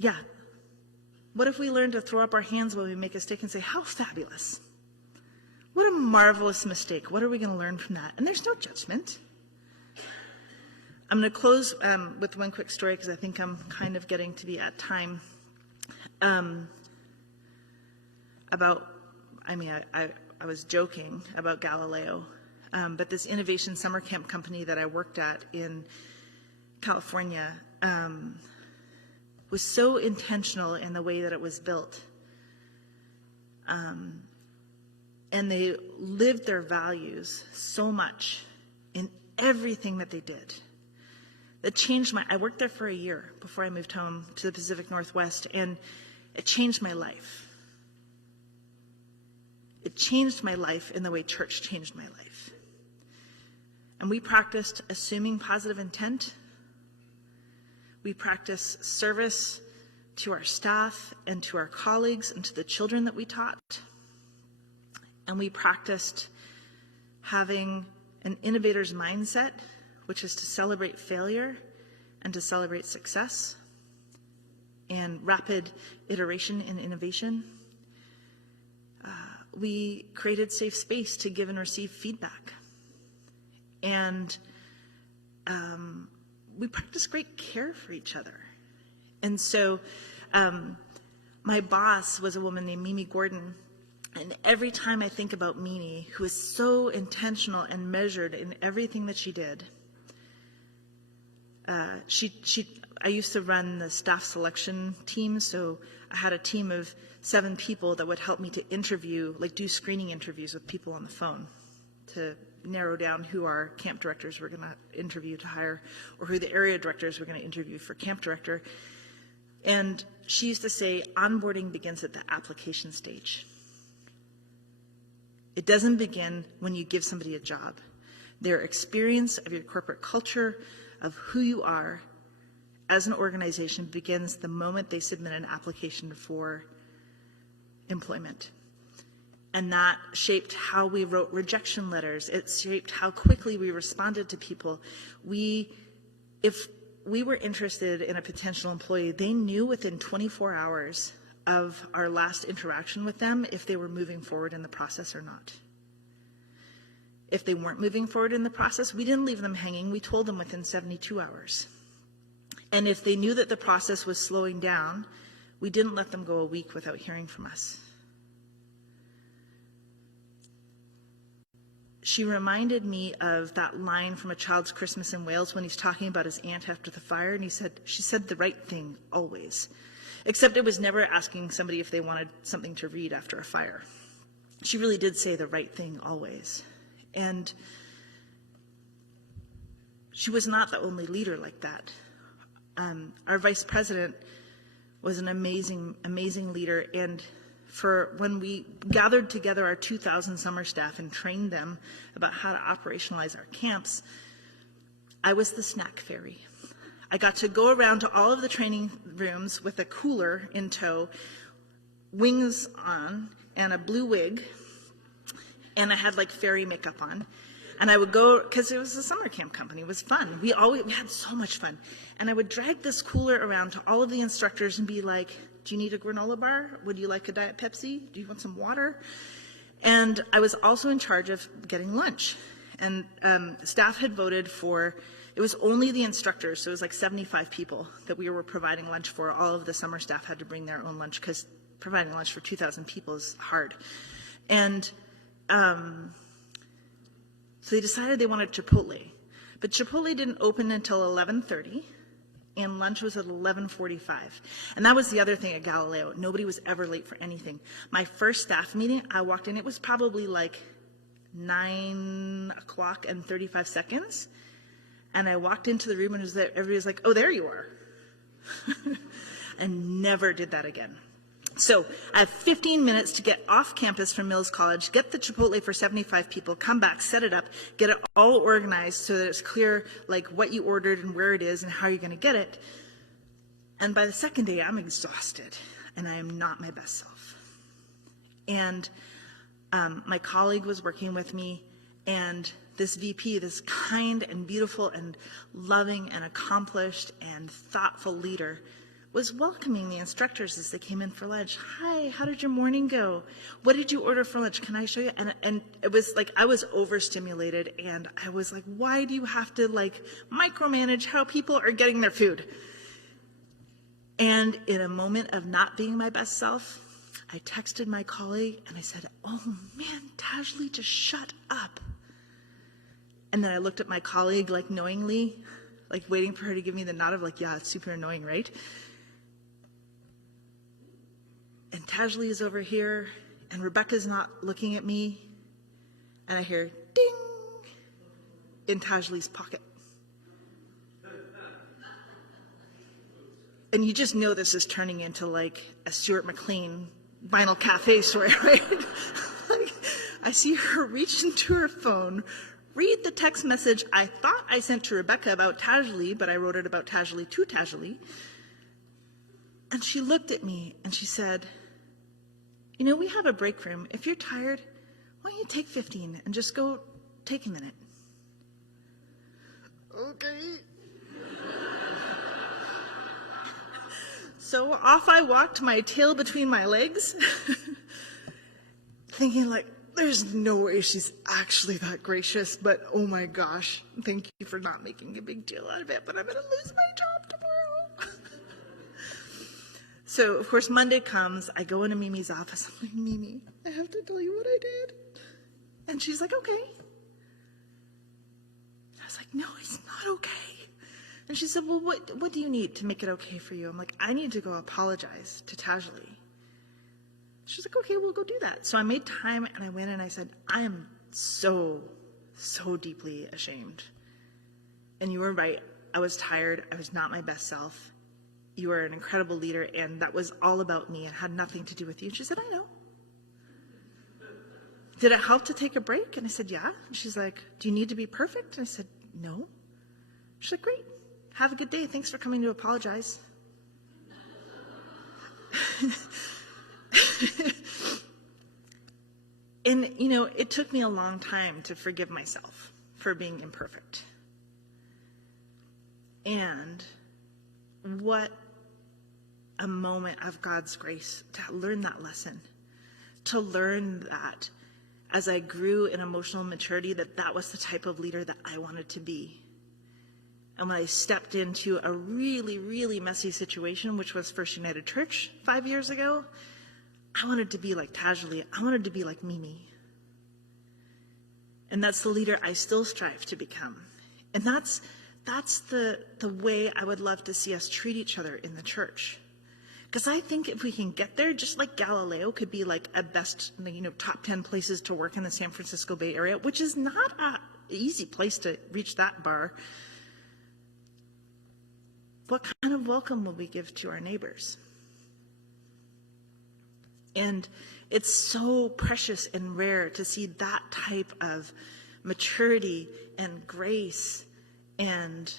Yeah. What if we learn to throw up our hands when we make a mistake and say, how fabulous. What a marvelous mistake. What are we going to learn from that? And there's no judgment. I'm going to close with one quick story because I think I'm kind of getting to be at time. I was joking about Galileo, but this innovation summer camp company that I worked at in California was so intentional in the way that it was built. And they lived their values so much in everything that they did. That changed I worked there for a year before I moved home to the Pacific Northwest, and it changed my life. It changed my life in the way church changed my life. And we practiced assuming positive intent. We practiced service to our staff and to our colleagues and to the children that we taught. And we practiced having an innovator's mindset, which is to celebrate failure and to celebrate success and rapid iteration and innovation. We created safe space to give and receive feedback. And we practiced great care for each other. And so my boss was a woman named Mimi Gordon. And every time I think about Mimi, who is so intentional and measured in everything that she did, I used to run the staff selection team, so I had a team of 7 people that would help me to interview, do screening interviews with people on the phone to narrow down who our camp directors were going to interview to hire, or who the area directors were going to interview for camp director. And she used to say, onboarding begins at the application stage. It doesn't begin when you give somebody a job. Their experience of your corporate culture, of who you are as an organization, begins the moment they submit an application for employment. And that shaped how we wrote rejection letters. It shaped how quickly we responded to people. If we were interested in a potential employee, they knew within 24 hours of our last interaction with them if they were moving forward in the process or not. If they weren't moving forward in the process, we didn't leave them hanging. We told them within 72 hours. And if they knew that the process was slowing down, we didn't let them go a week without hearing from us. She reminded me of that line from A Child's Christmas in Wales when he's talking about his aunt after the fire, and she said the right thing always. Except it was never asking somebody if they wanted something to read after a fire. She really did say the right thing always. And she was not the only leader like that. Our vice president was an amazing, amazing leader. And for when we gathered together our 2,000 summer staff and trained them about how to operationalize our camps, I was the snack fairy. I got to go around to all of the training rooms with a cooler in tow, wings on, and a blue wig, and I had fairy makeup on. And I would go, because it was a summer camp company, it was fun. We had so much fun. And I would drag this cooler around to all of the instructors and be like, do you need a granola bar? Would you like a Diet Pepsi? Do you want some water? And I was also in charge of getting lunch. And staff had voted for, it was only the instructors, so it was like 75 people that we were providing lunch for. All of the summer staff had to bring their own lunch because providing lunch for 2,000 people is hard. And so they decided they wanted Chipotle. But Chipotle didn't open until 11:30, and lunch was at 11:45. And that was the other thing at Galileo. Nobody was ever late for anything. My first staff meeting, I walked in, it was probably like 9 o'clock and 35 seconds. And I walked into the room and everybody was like, oh, there you are. And never did that again. So I have 15 minutes to get off campus from Mills College, get the Chipotle for 75 people, come back, set it up, get it all organized so that it's clear like what you ordered and where it is and how you're going to get it. And by the second day, I'm exhausted and I am not my best self. And my colleague was working with me, and this VP, this kind and beautiful and loving and accomplished and thoughtful leader, was welcoming the instructors as they came in for lunch. Hi, how did your morning go? What did you order for lunch? Can I show you? And it was like I was overstimulated, and I was like, why do you have to like micromanage how people are getting their food? And in a moment of not being my best self, I texted my colleague and I said, oh man, Tajli, just shut up. And then I looked at my colleague like knowingly, like waiting for her to give me the nod of like, yeah, it's super annoying, right? And Tajli is over here, and Rebecca's not looking at me, and I hear ding in Tajli's pocket. And you just know this is turning into like a Stuart McLean Vinyl Cafe story, right? Like, I see her reach into her phone, read the text message I thought I sent to Rebecca about Tajli, but I wrote it about Tajli to Tajli. And she looked at me and she said, you know, we have a break room. If you're tired, why don't you take 15 and just go take a minute? Okay. So off I walked, my tail between my legs, thinking like, there's no way she's actually that gracious, but oh my gosh, thank you for not making a big deal out of it, but I'm going to lose my job tomorrow. So, of course, Monday comes, I go into Mimi's office, I'm like, Mimi, I have to tell you what I did. And she's like, okay. I was like, no, it's not okay. And she said, well, what do you need to make it okay for you? I'm like, I need to go apologize to Tajli. She's like, okay, we'll go do that. So I made time and I went and I said, I am so deeply ashamed. And you were right. I was tired. I was not my best self. You are an incredible leader, and that was all about me and had nothing to do with you. And she said, I know. Did it help to take a break? And I said, yeah. And she's like, do you need to be perfect? And I said, no. She's like, great. Have a good day. Thanks for coming to apologize. And, you know, it took me a long time to forgive myself for being imperfect. And what a moment of God's grace to learn that lesson, to learn that as I grew in emotional maturity, that was the type of leader that I wanted to be. And when I stepped into a really, really messy situation, which was First United Church 5 years ago, I wanted to be like Tajli. I wanted to be like Mimi. And that's the leader I still strive to become. And that's the way I would love to see us treat each other in the church. Because I think if we can get there, just like Galileo could be like a best, top 10 places to work in the San Francisco Bay Area, which is not an easy place to reach that bar. What kind of welcome will we give to our neighbors? And it's so precious and rare to see that type of maturity and grace and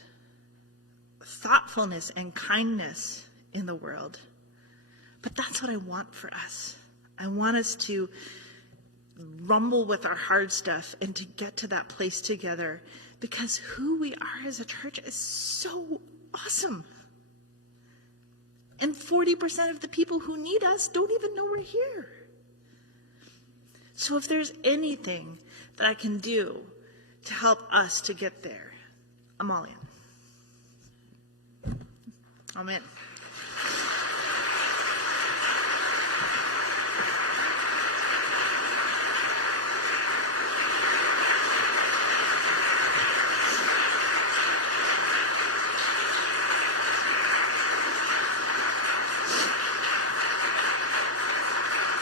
thoughtfulness and kindness in the world. But that's what I want for us. I want us to rumble with our hard stuff and to get to that place together, because who we are as a church is so awesome. And 40% of the people who need us don't even know we're here. So if there's anything that I can do to help us to get there. I'm all in. Amen.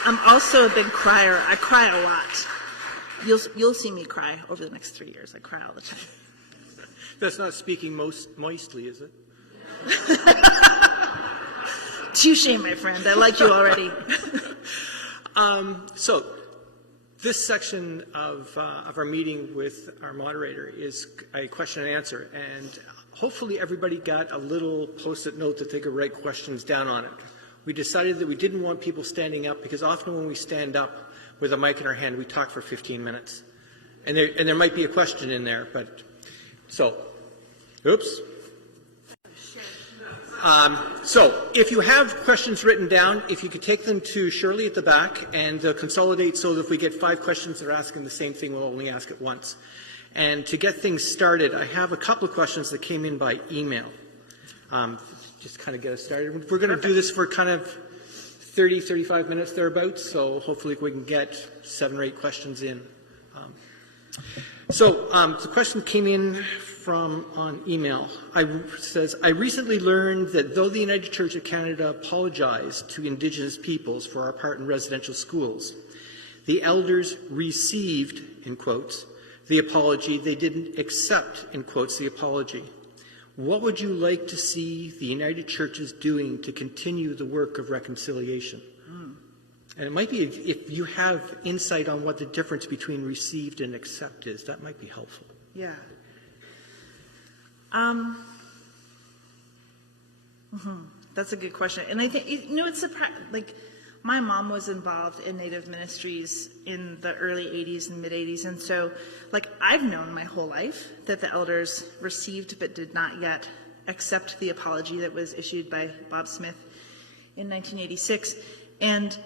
I'm also a big crier. I cry a lot. You'll see me cry over the next 3 years. I cry all the time. That's not speaking most moistly, is it? Touche, my friend. I like you already. So this section of our meeting with our moderator is a question and answer, and hopefully everybody got a little post-it note that they could write questions down on it. We decided that we didn't want people standing up because often when we stand up with a mic in our hand, we talk for 15 minutes. And there might be a question in there, but so, oops. So if you have questions written down, if you could take them to Shirley at the back and consolidate so that if we get 5 questions that are asking the same thing, we'll only ask it once. And to get things started, I have a couple of questions that came in by email. Just kind of get us started. We're going to do this for kind of 30, 35 minutes thereabouts, so hopefully we can get 7 or 8 questions in. The question came in on email. It says, I recently learned that though the United Church of Canada apologized to Indigenous peoples for our part in residential schools, the elders received, in quotes, the apology. They didn't accept, in quotes, the apology. What would you like to see the United Churches doing to continue the work of reconciliation? And it might be, if you have insight on what the difference between received and accept is, that might be helpful. Yeah. That's a good question. And I think, it's like, my mom was involved in Native ministries in the early 80s and mid 80s. And so, like, I've known my whole life that the elders received but did not yet accept the apology that was issued by Bob Smith in 1986. And,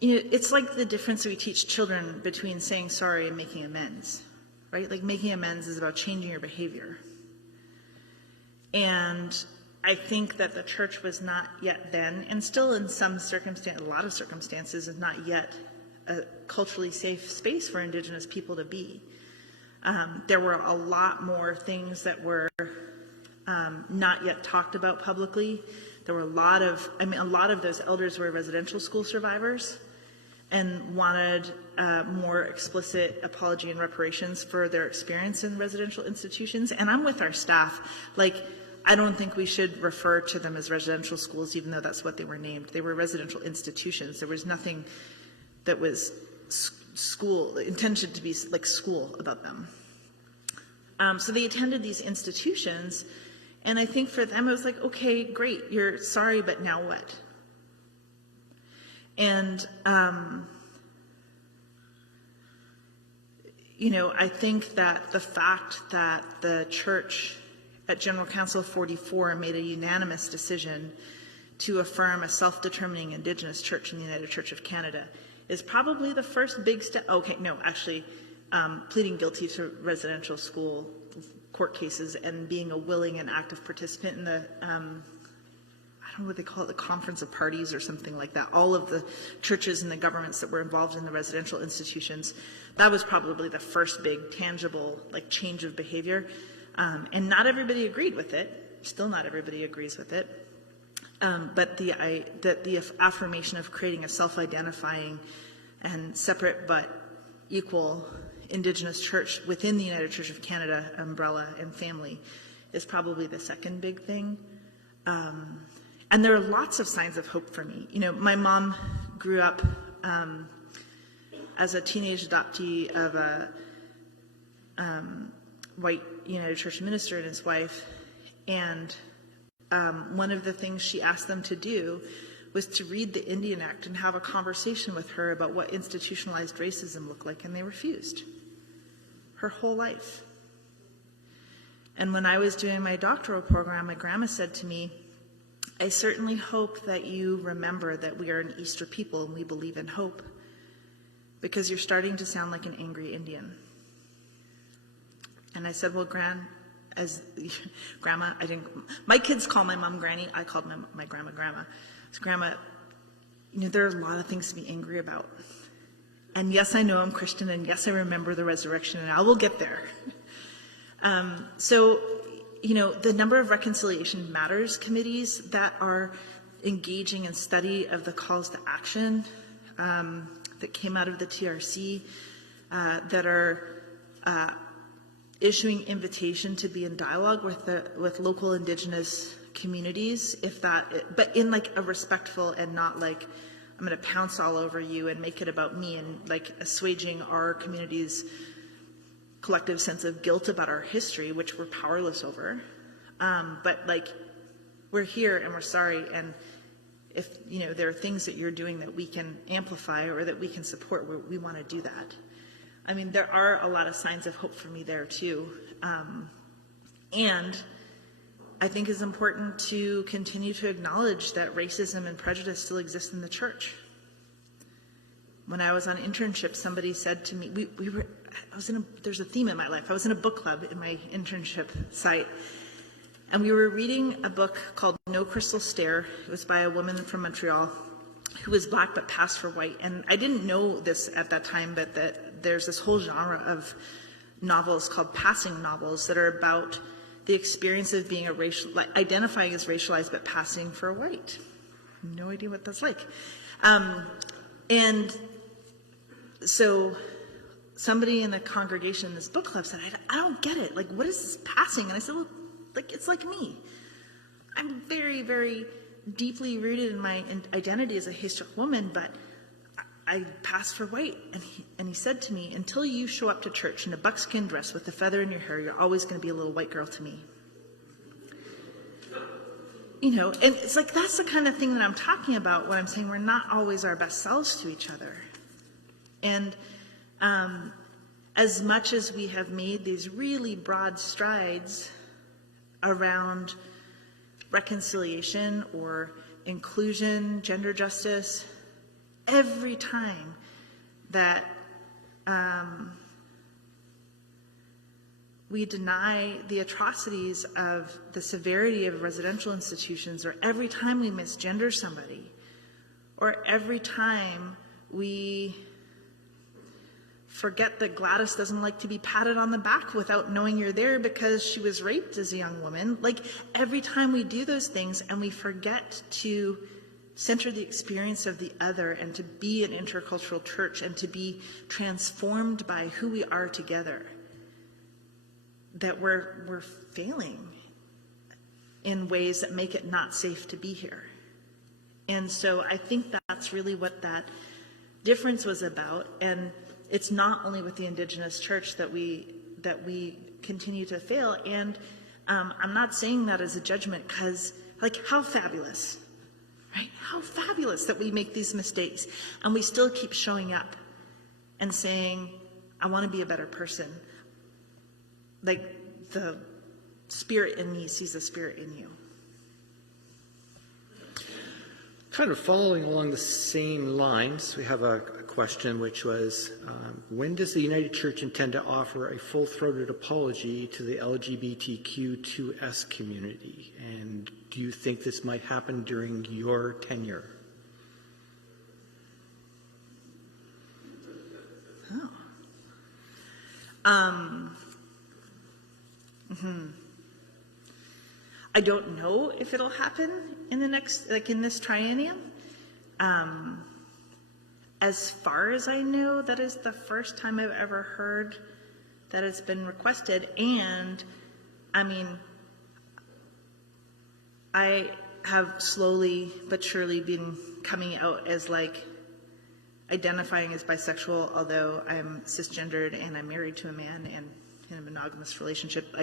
it's like the difference we teach children between saying sorry and making amends, right? Like, making amends is about changing your behavior. And I think that the church was not yet then, and still in a lot of circumstances, is not yet a culturally safe space for Indigenous people to be. There were a lot more things that were not yet talked about publicly. There were a lot of those elders were residential school survivors and wanted more explicit apology and reparations for their experience in residential institutions. And I'm with our staff. Like, I don't think we should refer to them as residential schools, even though that's what they were named. They were residential institutions. There was nothing that was intended to be like school about them. So they attended these institutions, and I think for them it was like, okay, great, you're sorry, but now what? And, I think that the fact that the church at General Council 44 made a unanimous decision to affirm a self-determining Indigenous church in the United Church of Canada is probably the first big step. Okay, no, actually, pleading guilty to residential school court cases and being a willing and active participant in the, I don't know what they call it, the Conference of Parties or something like that. All of the churches and the governments that were involved in the residential institutions, that was probably the first big tangible change of behavior. And not everybody agreed with it. Still not everybody agrees with it. But the affirmation of creating a self-identifying and separate but equal Indigenous church within the United Church of Canada umbrella and family is probably the second big thing. And there are lots of signs of hope for me. My mom grew up as a teenage adoptee of a white United Church minister and his wife, and one of the things she asked them to do was to read the Indian Act and have a conversation with her about what institutionalized racism looked like, and they refused her whole life. And when I was doing my doctoral program, my grandma said to me, I certainly hope that you remember that we are an Easter people and we believe in hope, because you're starting to sound like an angry Indian. And I said, well, Grandma, my kids call my mom Granny, I called my grandma Grandma. So Grandma, there are a lot of things to be angry about. And yes, I know I'm Christian, and yes, I remember the resurrection, and I will get there. The number of Reconciliation Matters committees that are engaging in study of the calls to action that came out of the TRC, that are issuing invitation to be in dialogue with local Indigenous communities, but in like a respectful and not like I'm going to pounce all over you and make it about me and like assuaging our community's collective sense of guilt about our history, which we're powerless over. But like, we're here and we're sorry, and if there are things that you're doing that we can amplify or that we can support, we want to do that. I mean, there are a lot of signs of hope for me there too. And I think it's important to continue to acknowledge that racism and prejudice still exist in the church. When I was on internship, somebody said to me, there's a theme in my life. I was in a book club in my internship site, and we were reading a book called No Crystal Stair. It was by a woman from Montreal who was Black but passed for white. And I didn't know this at that time, but that there's this whole genre of novels called passing novels that are about the experience of being identifying as racialized but passing for white. No idea what that's like. And so somebody in the congregation in this book club said, I don't get it. Like, what is this passing? And I said, well, like, it's like me. I'm very, very deeply rooted in my identity as a historic woman, but I pass for white. And he said to me, until you show up to church in a buckskin dress with a feather in your hair, you're always going to be a little white girl to me. And it's like, that's the kind of thing that I'm talking about when I'm saying we're not always our best selves to each other. And as much as we have made these really broad strides around reconciliation or inclusion, gender justice, every time that we deny the atrocities of the severity of residential institutions, or every time we misgender somebody, or every time we forget that Gladys doesn't like to be patted on the back without knowing you're there because she was raped as a young woman. Like, every time we do those things and we forget to center the experience of the other and to be an intercultural church and to be transformed by who we are together, that we're failing in ways that make it not safe to be here. And so I think that's really what that difference was about. And it's not only with the Indigenous church that we continue to fail. And I'm not saying that as a judgment, because, like, how fabulous, right? How fabulous that we make these mistakes and we still keep showing up and saying, I want to be a better person. Like, the spirit in me sees the spirit in you. Kind of following along the same lines, we have a question which was, when does the United Church intend to offer a full-throated apology to the LGBTQ2S community? And do you think this might happen during your tenure? I don't know if it'll happen in the next, in this triennium. As far as I know, that is the first time I've ever heard that it's been requested. And I mean, I have slowly but surely been coming out as identifying as bisexual, although I'm cisgendered and I'm married to a man and in a monogamous relationship.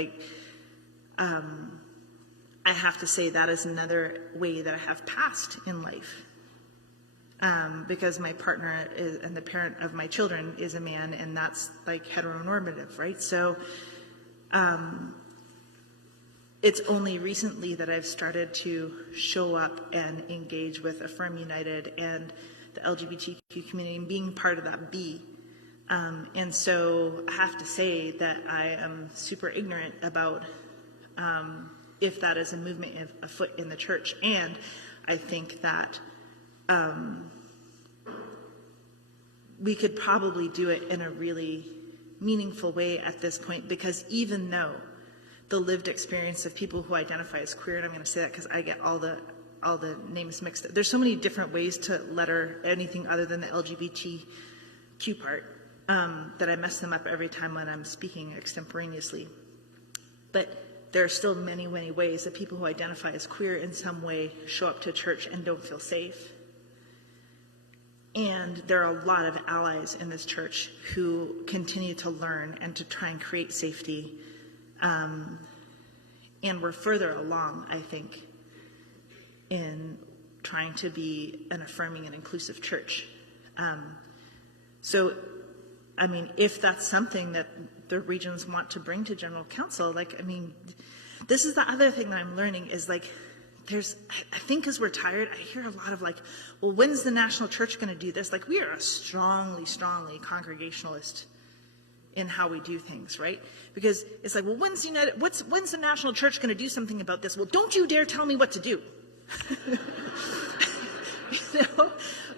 I have to say that is another way that I have passed in life, because my partner and the parent of my children is a man, and that's heteronormative, right? So it's only recently that I've started to show up and engage with Affirm United and the LGBTQ community and being part of that B. And so I have to say that I am super ignorant about if that is a movement afoot in the church. And I think that we could probably do it in a really meaningful way at this point, because even though the lived experience of people who identify as queer, and I'm going to say that because I get all the names mixed up. There's so many different ways to letter anything other than the LGBTQ part that I mess them up every time when I'm speaking extemporaneously. But there are still many, many ways that people who identify as queer in some way show up to church and don't feel safe. And there are a lot of allies in this church who continue to learn and to try and create safety. And we're further along, I think, in trying to be an affirming and inclusive church. So, I mean, if that's something that the regions want to bring to General Council, this is the other thing that I'm learning is I think as we're tired, I hear a lot of well, when's the national church going to do this? We are a strongly congregationalist in how we do things, right? Because it's well, when's the national church going to do something about this? Well, don't you dare tell me what to do.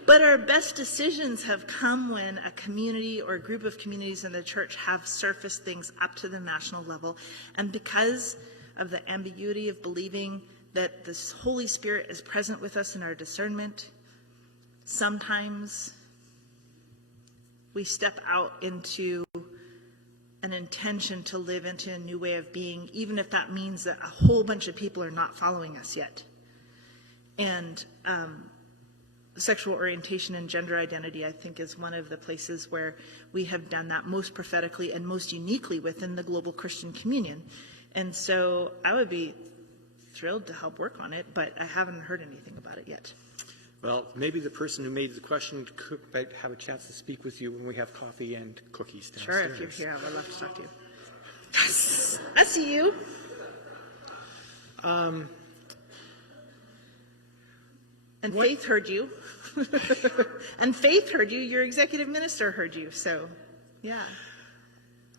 But our best decisions have come when a community or a group of communities in the church have surfaced things up to the national level. And because of the ambiguity of believing that the Holy Spirit is present with us in our discernment, sometimes we step out into an intention to live into a new way of being, even if that means that a whole bunch of people are not following us yet. And sexual orientation and gender identity, I think, is one of the places where we have done that most prophetically and most uniquely within the global Christian communion. And so I would be thrilled to help work on it, but I haven't heard anything about it yet. Well, maybe the person who made the question could have a chance to speak with you when we have coffee and cookies downstairs. Sure, if you're here, I would love to talk to you. Yes, I see you. And Faith heard you. And Faith heard you. Your executive minister heard you. So, yeah.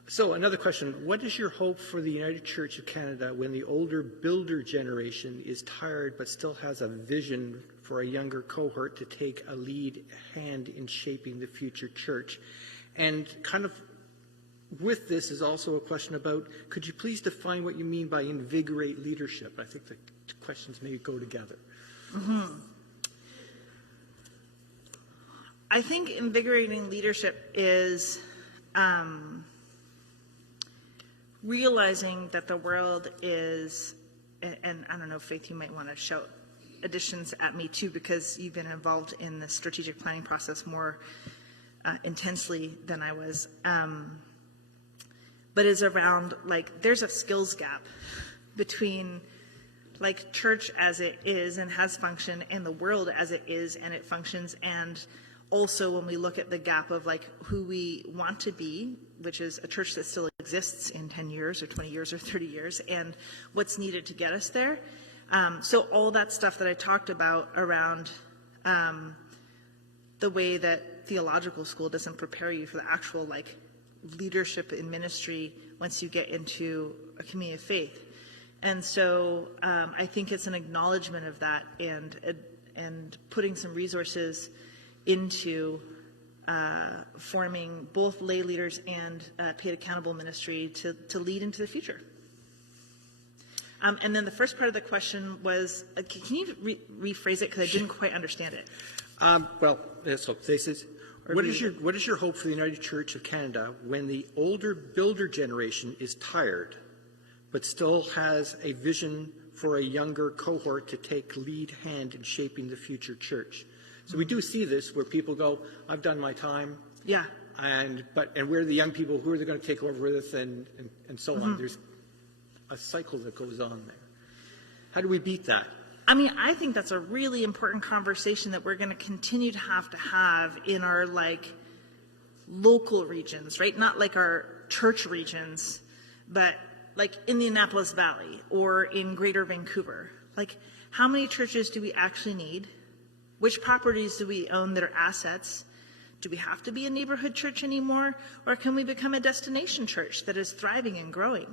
So another question. What is your hope for the United Church of Canada when the older builder generation is tired but still has a vision for a younger cohort to take a lead hand in shaping the future church? And kind of with this is also a question about, could you please define what you mean by invigorate leadership? I think the questions may go together. Mm-hmm. I think invigorating leadership is realizing that the world is, and I don't know, Faith, you might want to shout additions at me too, because you've been involved in the strategic planning process more intensely than I was, but is around, there's a skills gap between church as it is and has functioned and the world as it is and it functions. And also when we look at the gap of who we want to be, which is a church that still exists in 10 years or 20 years or 30 years, and what's needed to get us there. So all that stuff that I talked about around the way that theological school doesn't prepare you for the actual leadership in ministry once you get into a community of faith. And so I think it's an acknowledgement of that and putting some resources into forming both lay leaders and paid accountable ministry to lead into the future. And then the first part of the question was, can you rephrase it, because I didn't quite understand it? So this is, what is your hope for the United Church of Canada when the older builder generation is tired but still has a vision for a younger cohort to take lead hand in shaping the future church? So we do see this where people go, I've done my time. Yeah. And we're the young people, who are they going to take over with us, and so on. There's a cycle that goes on there. How do we beat that? I mean, I think that's a really important conversation that we're going to continue to have in our local regions, right? Not our church regions, but in the Annapolis Valley or in Greater Vancouver. How many churches do we actually need? Which properties do we own that are assets? Do we have to be a neighborhood church anymore? Or can we become a destination church that is thriving and growing?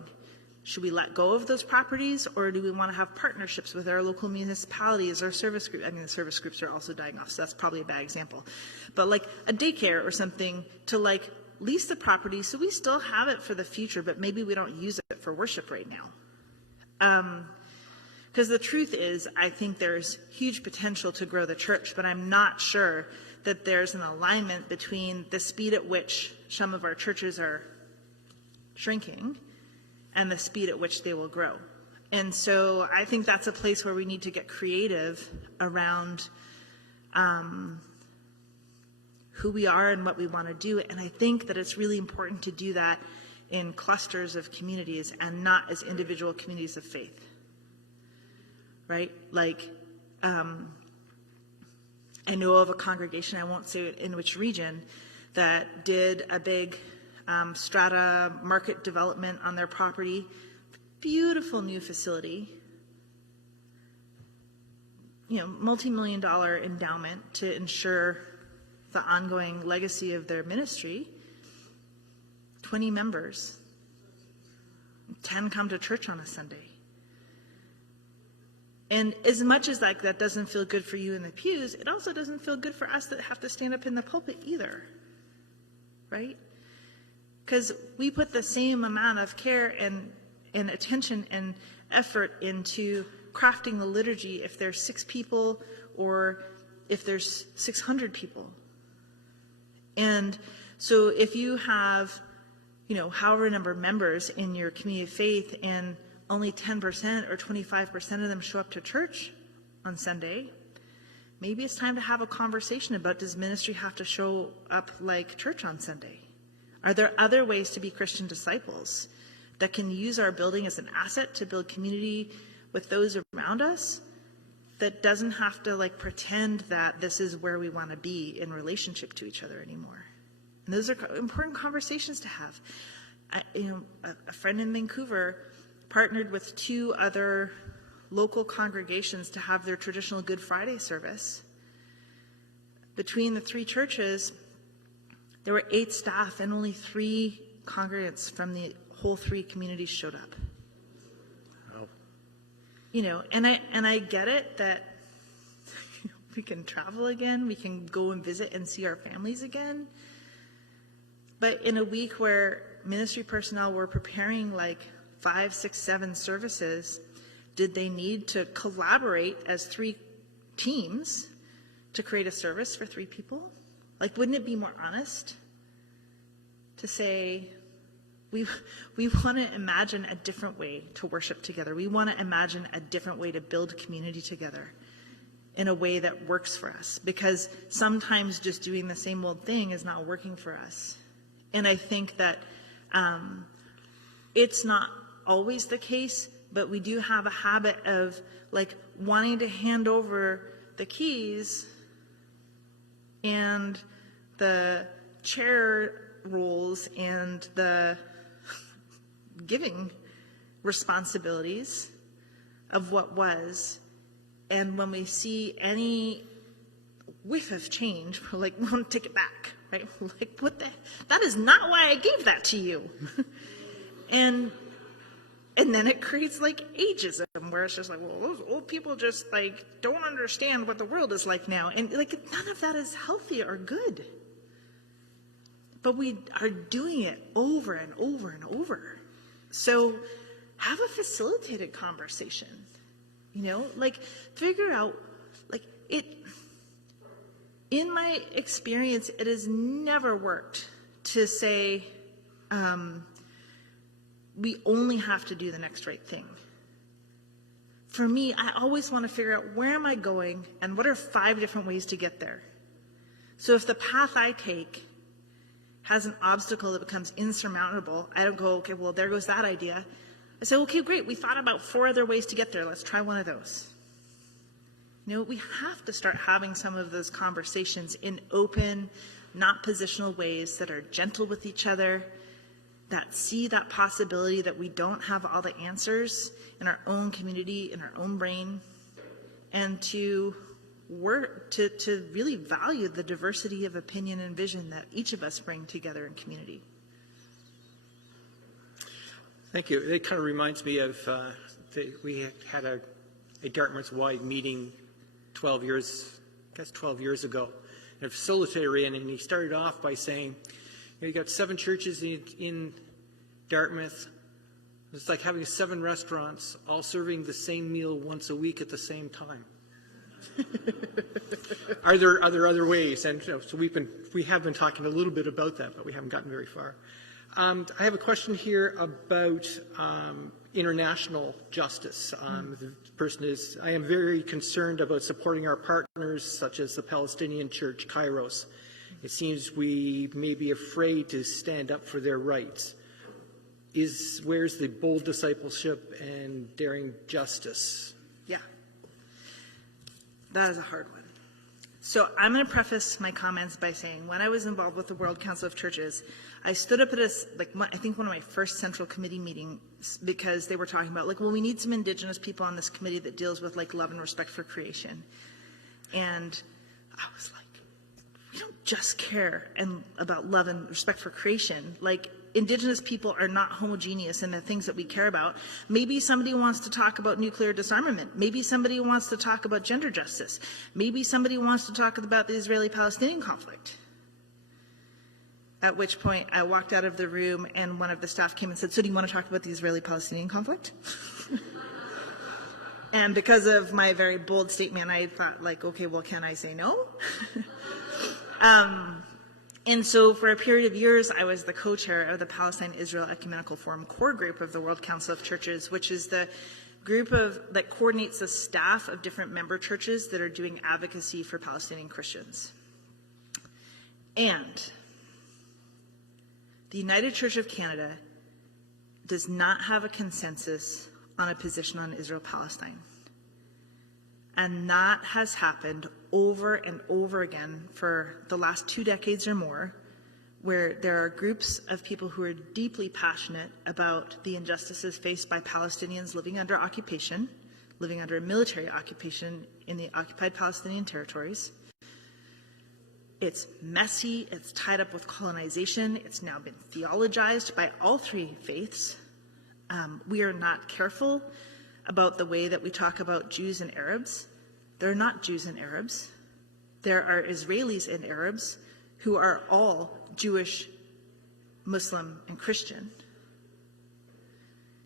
Should we let go of those properties, or do we want to have partnerships with our local municipalities or service groups? I mean, the service groups are also dying off, so that's probably a bad example. But like a daycare or something to like lease the property so we still have it for the future, but maybe we don't use it for worship right now. Because the truth is, I think there's huge potential to grow the church, but I'm not sure that there's an alignment between the speed at which some of our churches are shrinking and the speed at which they will grow. And so I think that's a place where we need to get creative around who we are and what we want to do. And I think that it's really important to do that in clusters of communities and not as individual communities of faith. Right? Like, I know of a congregation, I won't say in which region, that did a big strata market development on their property. Beautiful new facility. You know, multi-million-dollar endowment to ensure the ongoing legacy of their ministry. 20 members. 10 come to church on a Sunday. And as much as like that doesn't feel good for you in the pews, it also doesn't feel good for us that have to stand up in the pulpit either, right? Because we put the same amount of care and attention and effort into crafting the liturgy if there's 6 people or if there's 600 people. And so if you have, you know, however number of members in your community of faith and only 10% or 25% of them show up to church on Sunday, maybe it's time to have a conversation about, does ministry have to show up like church on Sunday? Are there other ways to be Christian disciples that can use our building as an asset to build community with those around us, that doesn't have to like pretend that this is where we want to be in relationship to each other anymore? And those are important conversations to have. A friend in Vancouver partnered with 2 other local congregations to have their traditional Good Friday service. Between the 3 churches, there were 8 staff and only 3 congregants from the whole 3 communities showed up. Wow. You know, and I get it that we can travel again, we can go and visit and see our families again. But in a week where ministry personnel were preparing like 5, 6, 7 services, did they need to collaborate as 3 teams to create a service for 3 people? Like, wouldn't it be more honest to say, we want to imagine a different way to worship together. We want to imagine a different way to build community together in a way that works for us, because sometimes just doing the same old thing is not working for us. And I think that it's not always the case, but we do have a habit of like wanting to hand over the keys and the chair roles and the giving responsibilities of what was. And when we see any whiff of change, we're like, we want to take it back, right? Like, that is not why I gave that to you. And then it creates like ageism, where it's just like, well, those old people just like don't understand what the world is like now. And like, none of that is healthy or good. But we are doing it over and over and over. So have a facilitated conversation, you know, like figure out, like it, in my experience, it has never worked to say, we only have to do the next right thing. For me, I always want to figure out, where am I going and what are 5 different ways to get there? So if the path I take has an obstacle that becomes insurmountable, I don't go, okay, well, there goes that idea. I say, okay, great, we thought about 4 other ways to get there. Let's try one of those. You know, we have to start having some of those conversations in open, not positional ways that are gentle with each other, that see that possibility that we don't have all the answers in our own community, in our own brain, and to work to really value the diversity of opinion and vision that each of us bring together in community. Thank you. It kind of reminds me of we had a Dartmouth-wide meeting 12 years ago. And a facilitator ran in, and he started off by saying, you got 7 churches in Dartmouth. It's like having 7 restaurants all serving the same meal once a week at the same time. Are there other ways? And so we have been talking a little bit about that, but we haven't gotten very far. I have a question here about international justice. The person is, I am very concerned about supporting our partners, such as the Palestinian Church, Kairos. It seems we may be afraid to stand up for their rights. Where's the bold discipleship and daring justice? Yeah, that is a hard one. So I'm going to preface my comments by saying when I was involved with the World Council of Churches, I stood up at I think one of my first Central Committee meetings because they were talking about well, we need some Indigenous people on this committee that deals with love and respect for creation. And I was like, we don't just care about love and respect for creation. Indigenous people are not homogeneous in the things that we care about. Maybe somebody wants to talk about nuclear disarmament. Maybe somebody wants to talk about gender justice. Maybe somebody wants to talk about the Israeli-Palestinian conflict. At which point I walked out of the room and one of the staff came and said, so do you want to talk about the Israeli-Palestinian conflict? And because of my very bold statement, I thought okay, well, can I say no? And so for a period of years, I was the co-chair of the Palestine-Israel Ecumenical Forum Core Group of the World Council of Churches, which is the group that coordinates the staff of different member churches that are doing advocacy for Palestinian Christians. And the United Church of Canada does not have a consensus on a position on Israel-Palestine. And that has happened over and over again for the last 2 decades or more, where there are groups of people who are deeply passionate about the injustices faced by Palestinians living under occupation, living under a military occupation in the occupied Palestinian territories. It's messy, it's tied up with colonization, it's now been theologized by all 3 faiths. We are not careful about the way that we talk about Jews and Arabs. There are not Jews and Arabs. There are Israelis and Arabs who are all Jewish, Muslim, and Christian.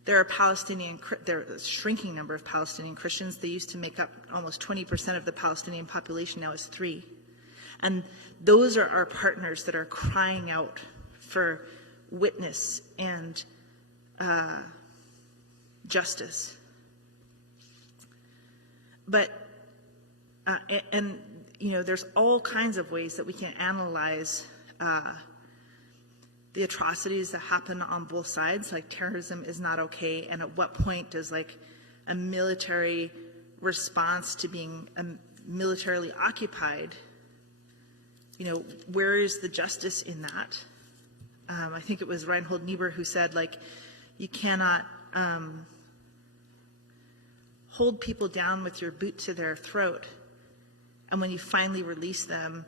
There are a shrinking number of Palestinian Christians. They used to make up almost 20% of the Palestinian population, now it's 3. And those are our partners that are crying out for witness and justice. But, there's all kinds of ways that we can analyze the atrocities that happen on both sides, like terrorism is not okay, and at what point does a military response to being militarily occupied, where is the justice in that? I think it was Reinhold Niebuhr who said, you cannot hold people down with your boot to their throat, and when you finally release them,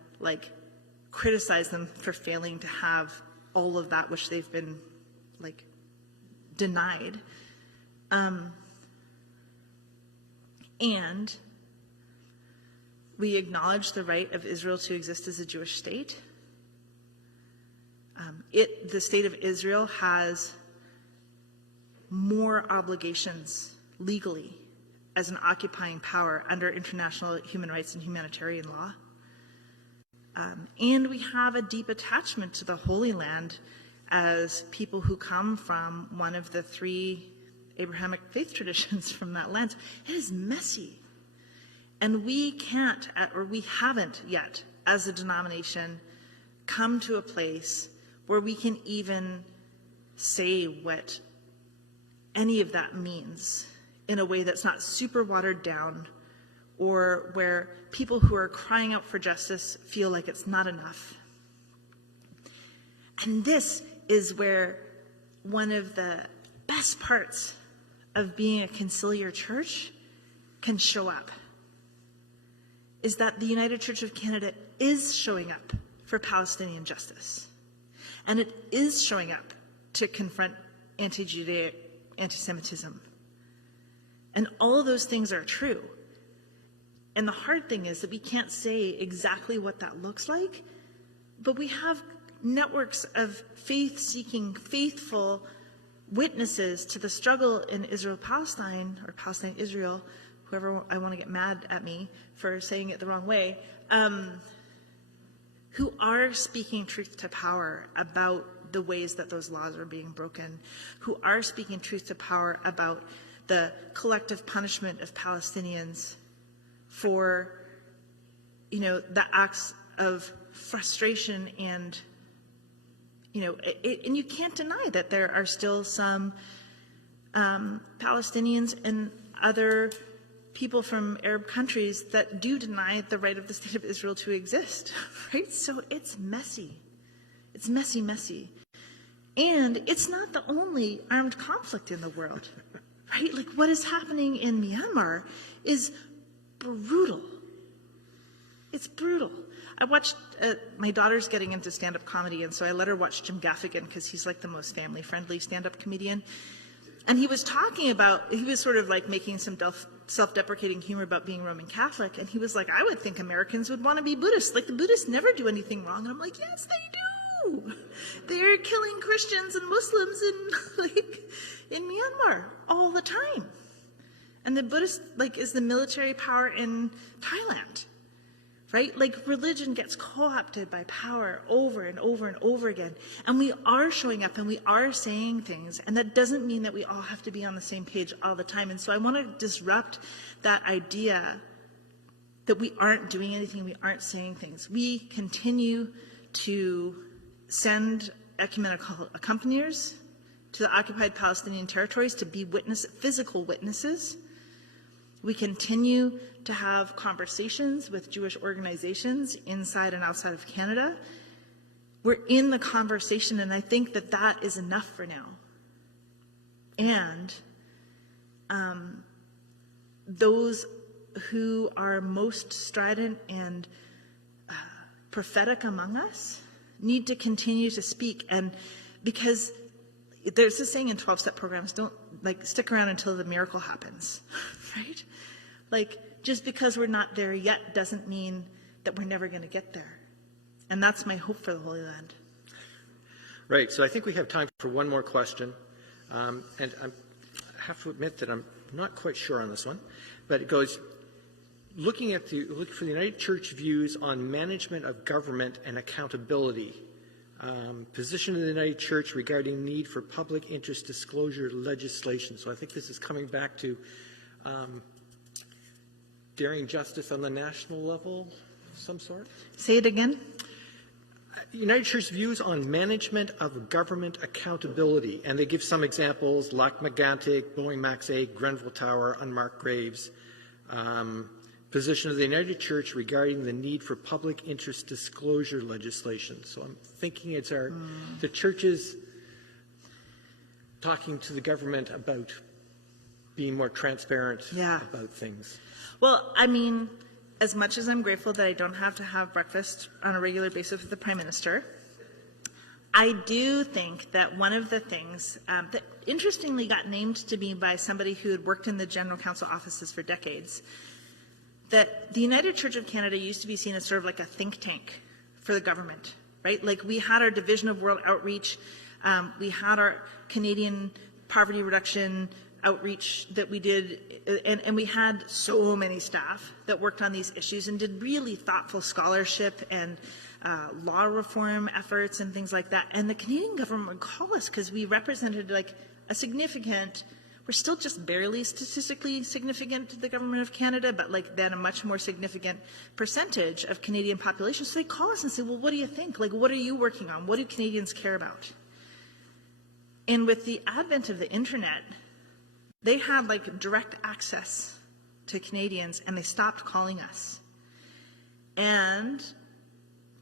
criticize them for failing to have all of that which they've been, denied. And we acknowledge the right of Israel to exist as a Jewish state. The state of Israel has more obligations legally as an occupying power under international human rights and humanitarian law. And we have a deep attachment to the Holy Land as people who come from one of the 3 Abrahamic faith traditions from that land. It is messy. And we can't, or we haven't yet, as a denomination, come to a place where we can even say what any of that means in a way that's not super watered down, or where people who are crying out for justice feel like it's not enough. And this is where one of the best parts of being a conciliar church can show up. is that the United Church of Canada is showing up for Palestinian justice. And it is showing up to confront anti-Judaic anti-Semitism. And all of those things are true. And the hard thing is that we can't say exactly what that looks like, but we have networks of faith-seeking, faithful witnesses to the struggle in Israel-Palestine, or Palestine-Israel, whoever I want to get mad at me for saying it the wrong way, who are speaking truth to power about the ways that those laws are being broken, who are speaking truth to power about the collective punishment of Palestinians for, the acts of frustration and, and you can't deny that there are still some Palestinians and other people from Arab countries that do deny the right of the state of Israel to exist, right? So it's messy. It's messy, messy. And it's not the only armed conflict in the world, right? Like what is happening in Myanmar is brutal. It's brutal. I watched, my daughter's getting into stand-up comedy, and so I let her watch Jim Gaffigan because he's like the most family-friendly stand-up comedian. And he was talking about, he was sort of like making some self-deprecating humor about being Roman Catholic, and he was like, I would think Americans would want to be Buddhist. Like the Buddhists never do anything wrong. And I'm like, yes, they do. They're killing Christians and Muslims in Myanmar all the time. And the Buddhist is the military power in Thailand, right? Like religion gets co-opted by power over and over and over again. And we are showing up and we are saying things. And that doesn't mean that we all have to be on the same page all the time. And so I want to disrupt that idea that we aren't doing anything, we aren't saying things. We continue to send ecumenical accompaniers to the occupied Palestinian territories to be physical witnesses. We continue to have conversations with Jewish organizations inside and outside of Canada. We're in the conversation, and I think that that is enough for now. And those who are most strident and prophetic among us need to continue to speak. And because there's this saying in 12-step programs, don't stick around until the miracle happens, right? Just because we're not there yet doesn't mean that we're never going to get there. And that's my hope for the Holy Land. Right. So I think we have time for one more question. And I have to admit that I'm not quite sure on this one. But it goes, looking for the United Church views on management of government and accountability. Position of the United Church regarding need for public interest disclosure legislation. So I think this is coming back to daring justice on the national level of some sort. Say it again. United Church views on management of government accountability, and they give some examples: Lac Megantic, Boeing Max 8, Grenville Tower, unmarked graves. Position of the United Church regarding the need for public interest disclosure legislation. So I'm thinking it's the churches talking to the government about being more transparent about things. Well, I mean, as much as I'm grateful that I don't have to have breakfast on a regular basis with the Prime Minister, I do think that one of the things that interestingly got named to me by somebody who had worked in the General Council offices for decades, that the United Church of Canada used to be seen as sort of like a think tank for the government, right? Like we had our Division of World Outreach, we had our Canadian poverty reduction outreach that we did, and we had so many staff that worked on these issues and did really thoughtful scholarship and law reform efforts and things like that. And the Canadian government would call us because we represented a significant, we're still just barely statistically significant to the government of Canada, but then a much more significant percentage of Canadian population. So they call us and say, well, what do you think? What are you working on? What do Canadians care about? And with the advent of the internet, they had direct access to Canadians, and they stopped calling us. And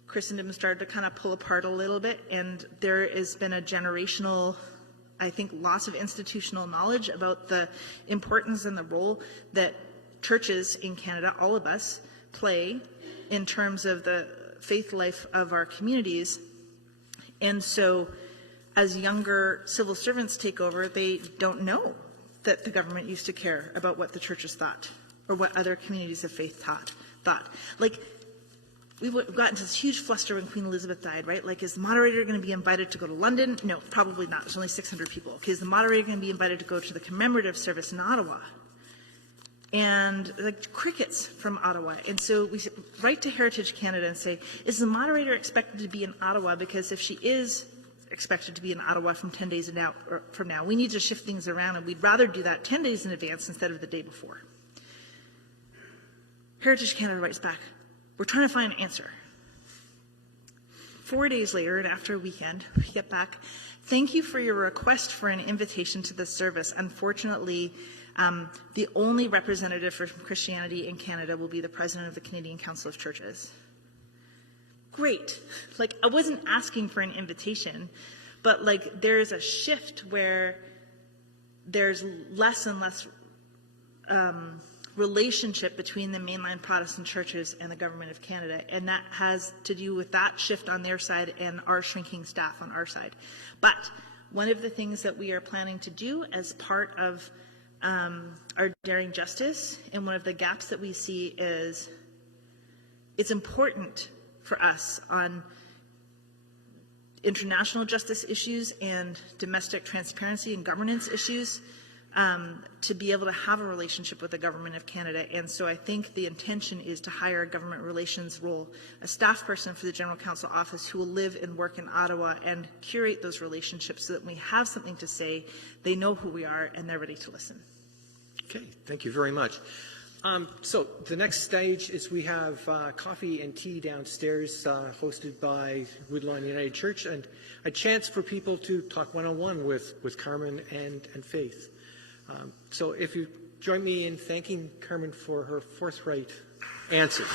Christendom started to kind of pull apart a little bit, and there has been a generational, I think, loss of institutional knowledge about the importance and the role that churches in Canada, all of us, play in terms of the faith life of our communities. And so as younger civil servants take over, they don't know that the government used to care about what the churches thought or what other communities of faith thought. Like, we got into this huge fluster when Queen Elizabeth died, right? Like, is the moderator going to be invited to go to London? No, probably not. There's only 600 people. Okay, is the moderator going to be invited to go to the commemorative service in Ottawa? And the crickets from Ottawa. And so we write to Heritage Canada and say, is the moderator expected to be in Ottawa? Because if she is expected to be in Ottawa from 10 days from now, we need to shift things around, and we'd rather do that 10 days in advance instead of the day before. Heritage Canada writes back, we're trying to find an answer. 4 days later, and after a weekend, we get back, thank you for your request for an invitation to this service. Unfortunately, the only representative for Christianity in Canada will be the president of the Canadian Council of Churches. Great. Like, I wasn't asking for an invitation, but like, there's a shift where there's less and less relationship between the mainline Protestant churches and the government of Canada, and that has to do with that shift on their side and our shrinking staff on our side. But one of the things that we are planning to do as part of our Daring Justice, and one of the gaps that we see, is it's important for us on international justice issues and domestic transparency and governance issues to be able to have a relationship with the government of Canada. And so I think the intention is to hire a government relations role, a staff person for the General Counsel Office who will live and work in Ottawa and curate those relationships so that when we have something to say, they know who we are and they're ready to listen. Okay, thank you very much. So the next stage is we have coffee and tea downstairs hosted by Woodlawn United Church, and a chance for people to talk one-on-one with Carmen and Faith. So if you join me in thanking Carmen for her forthright answers.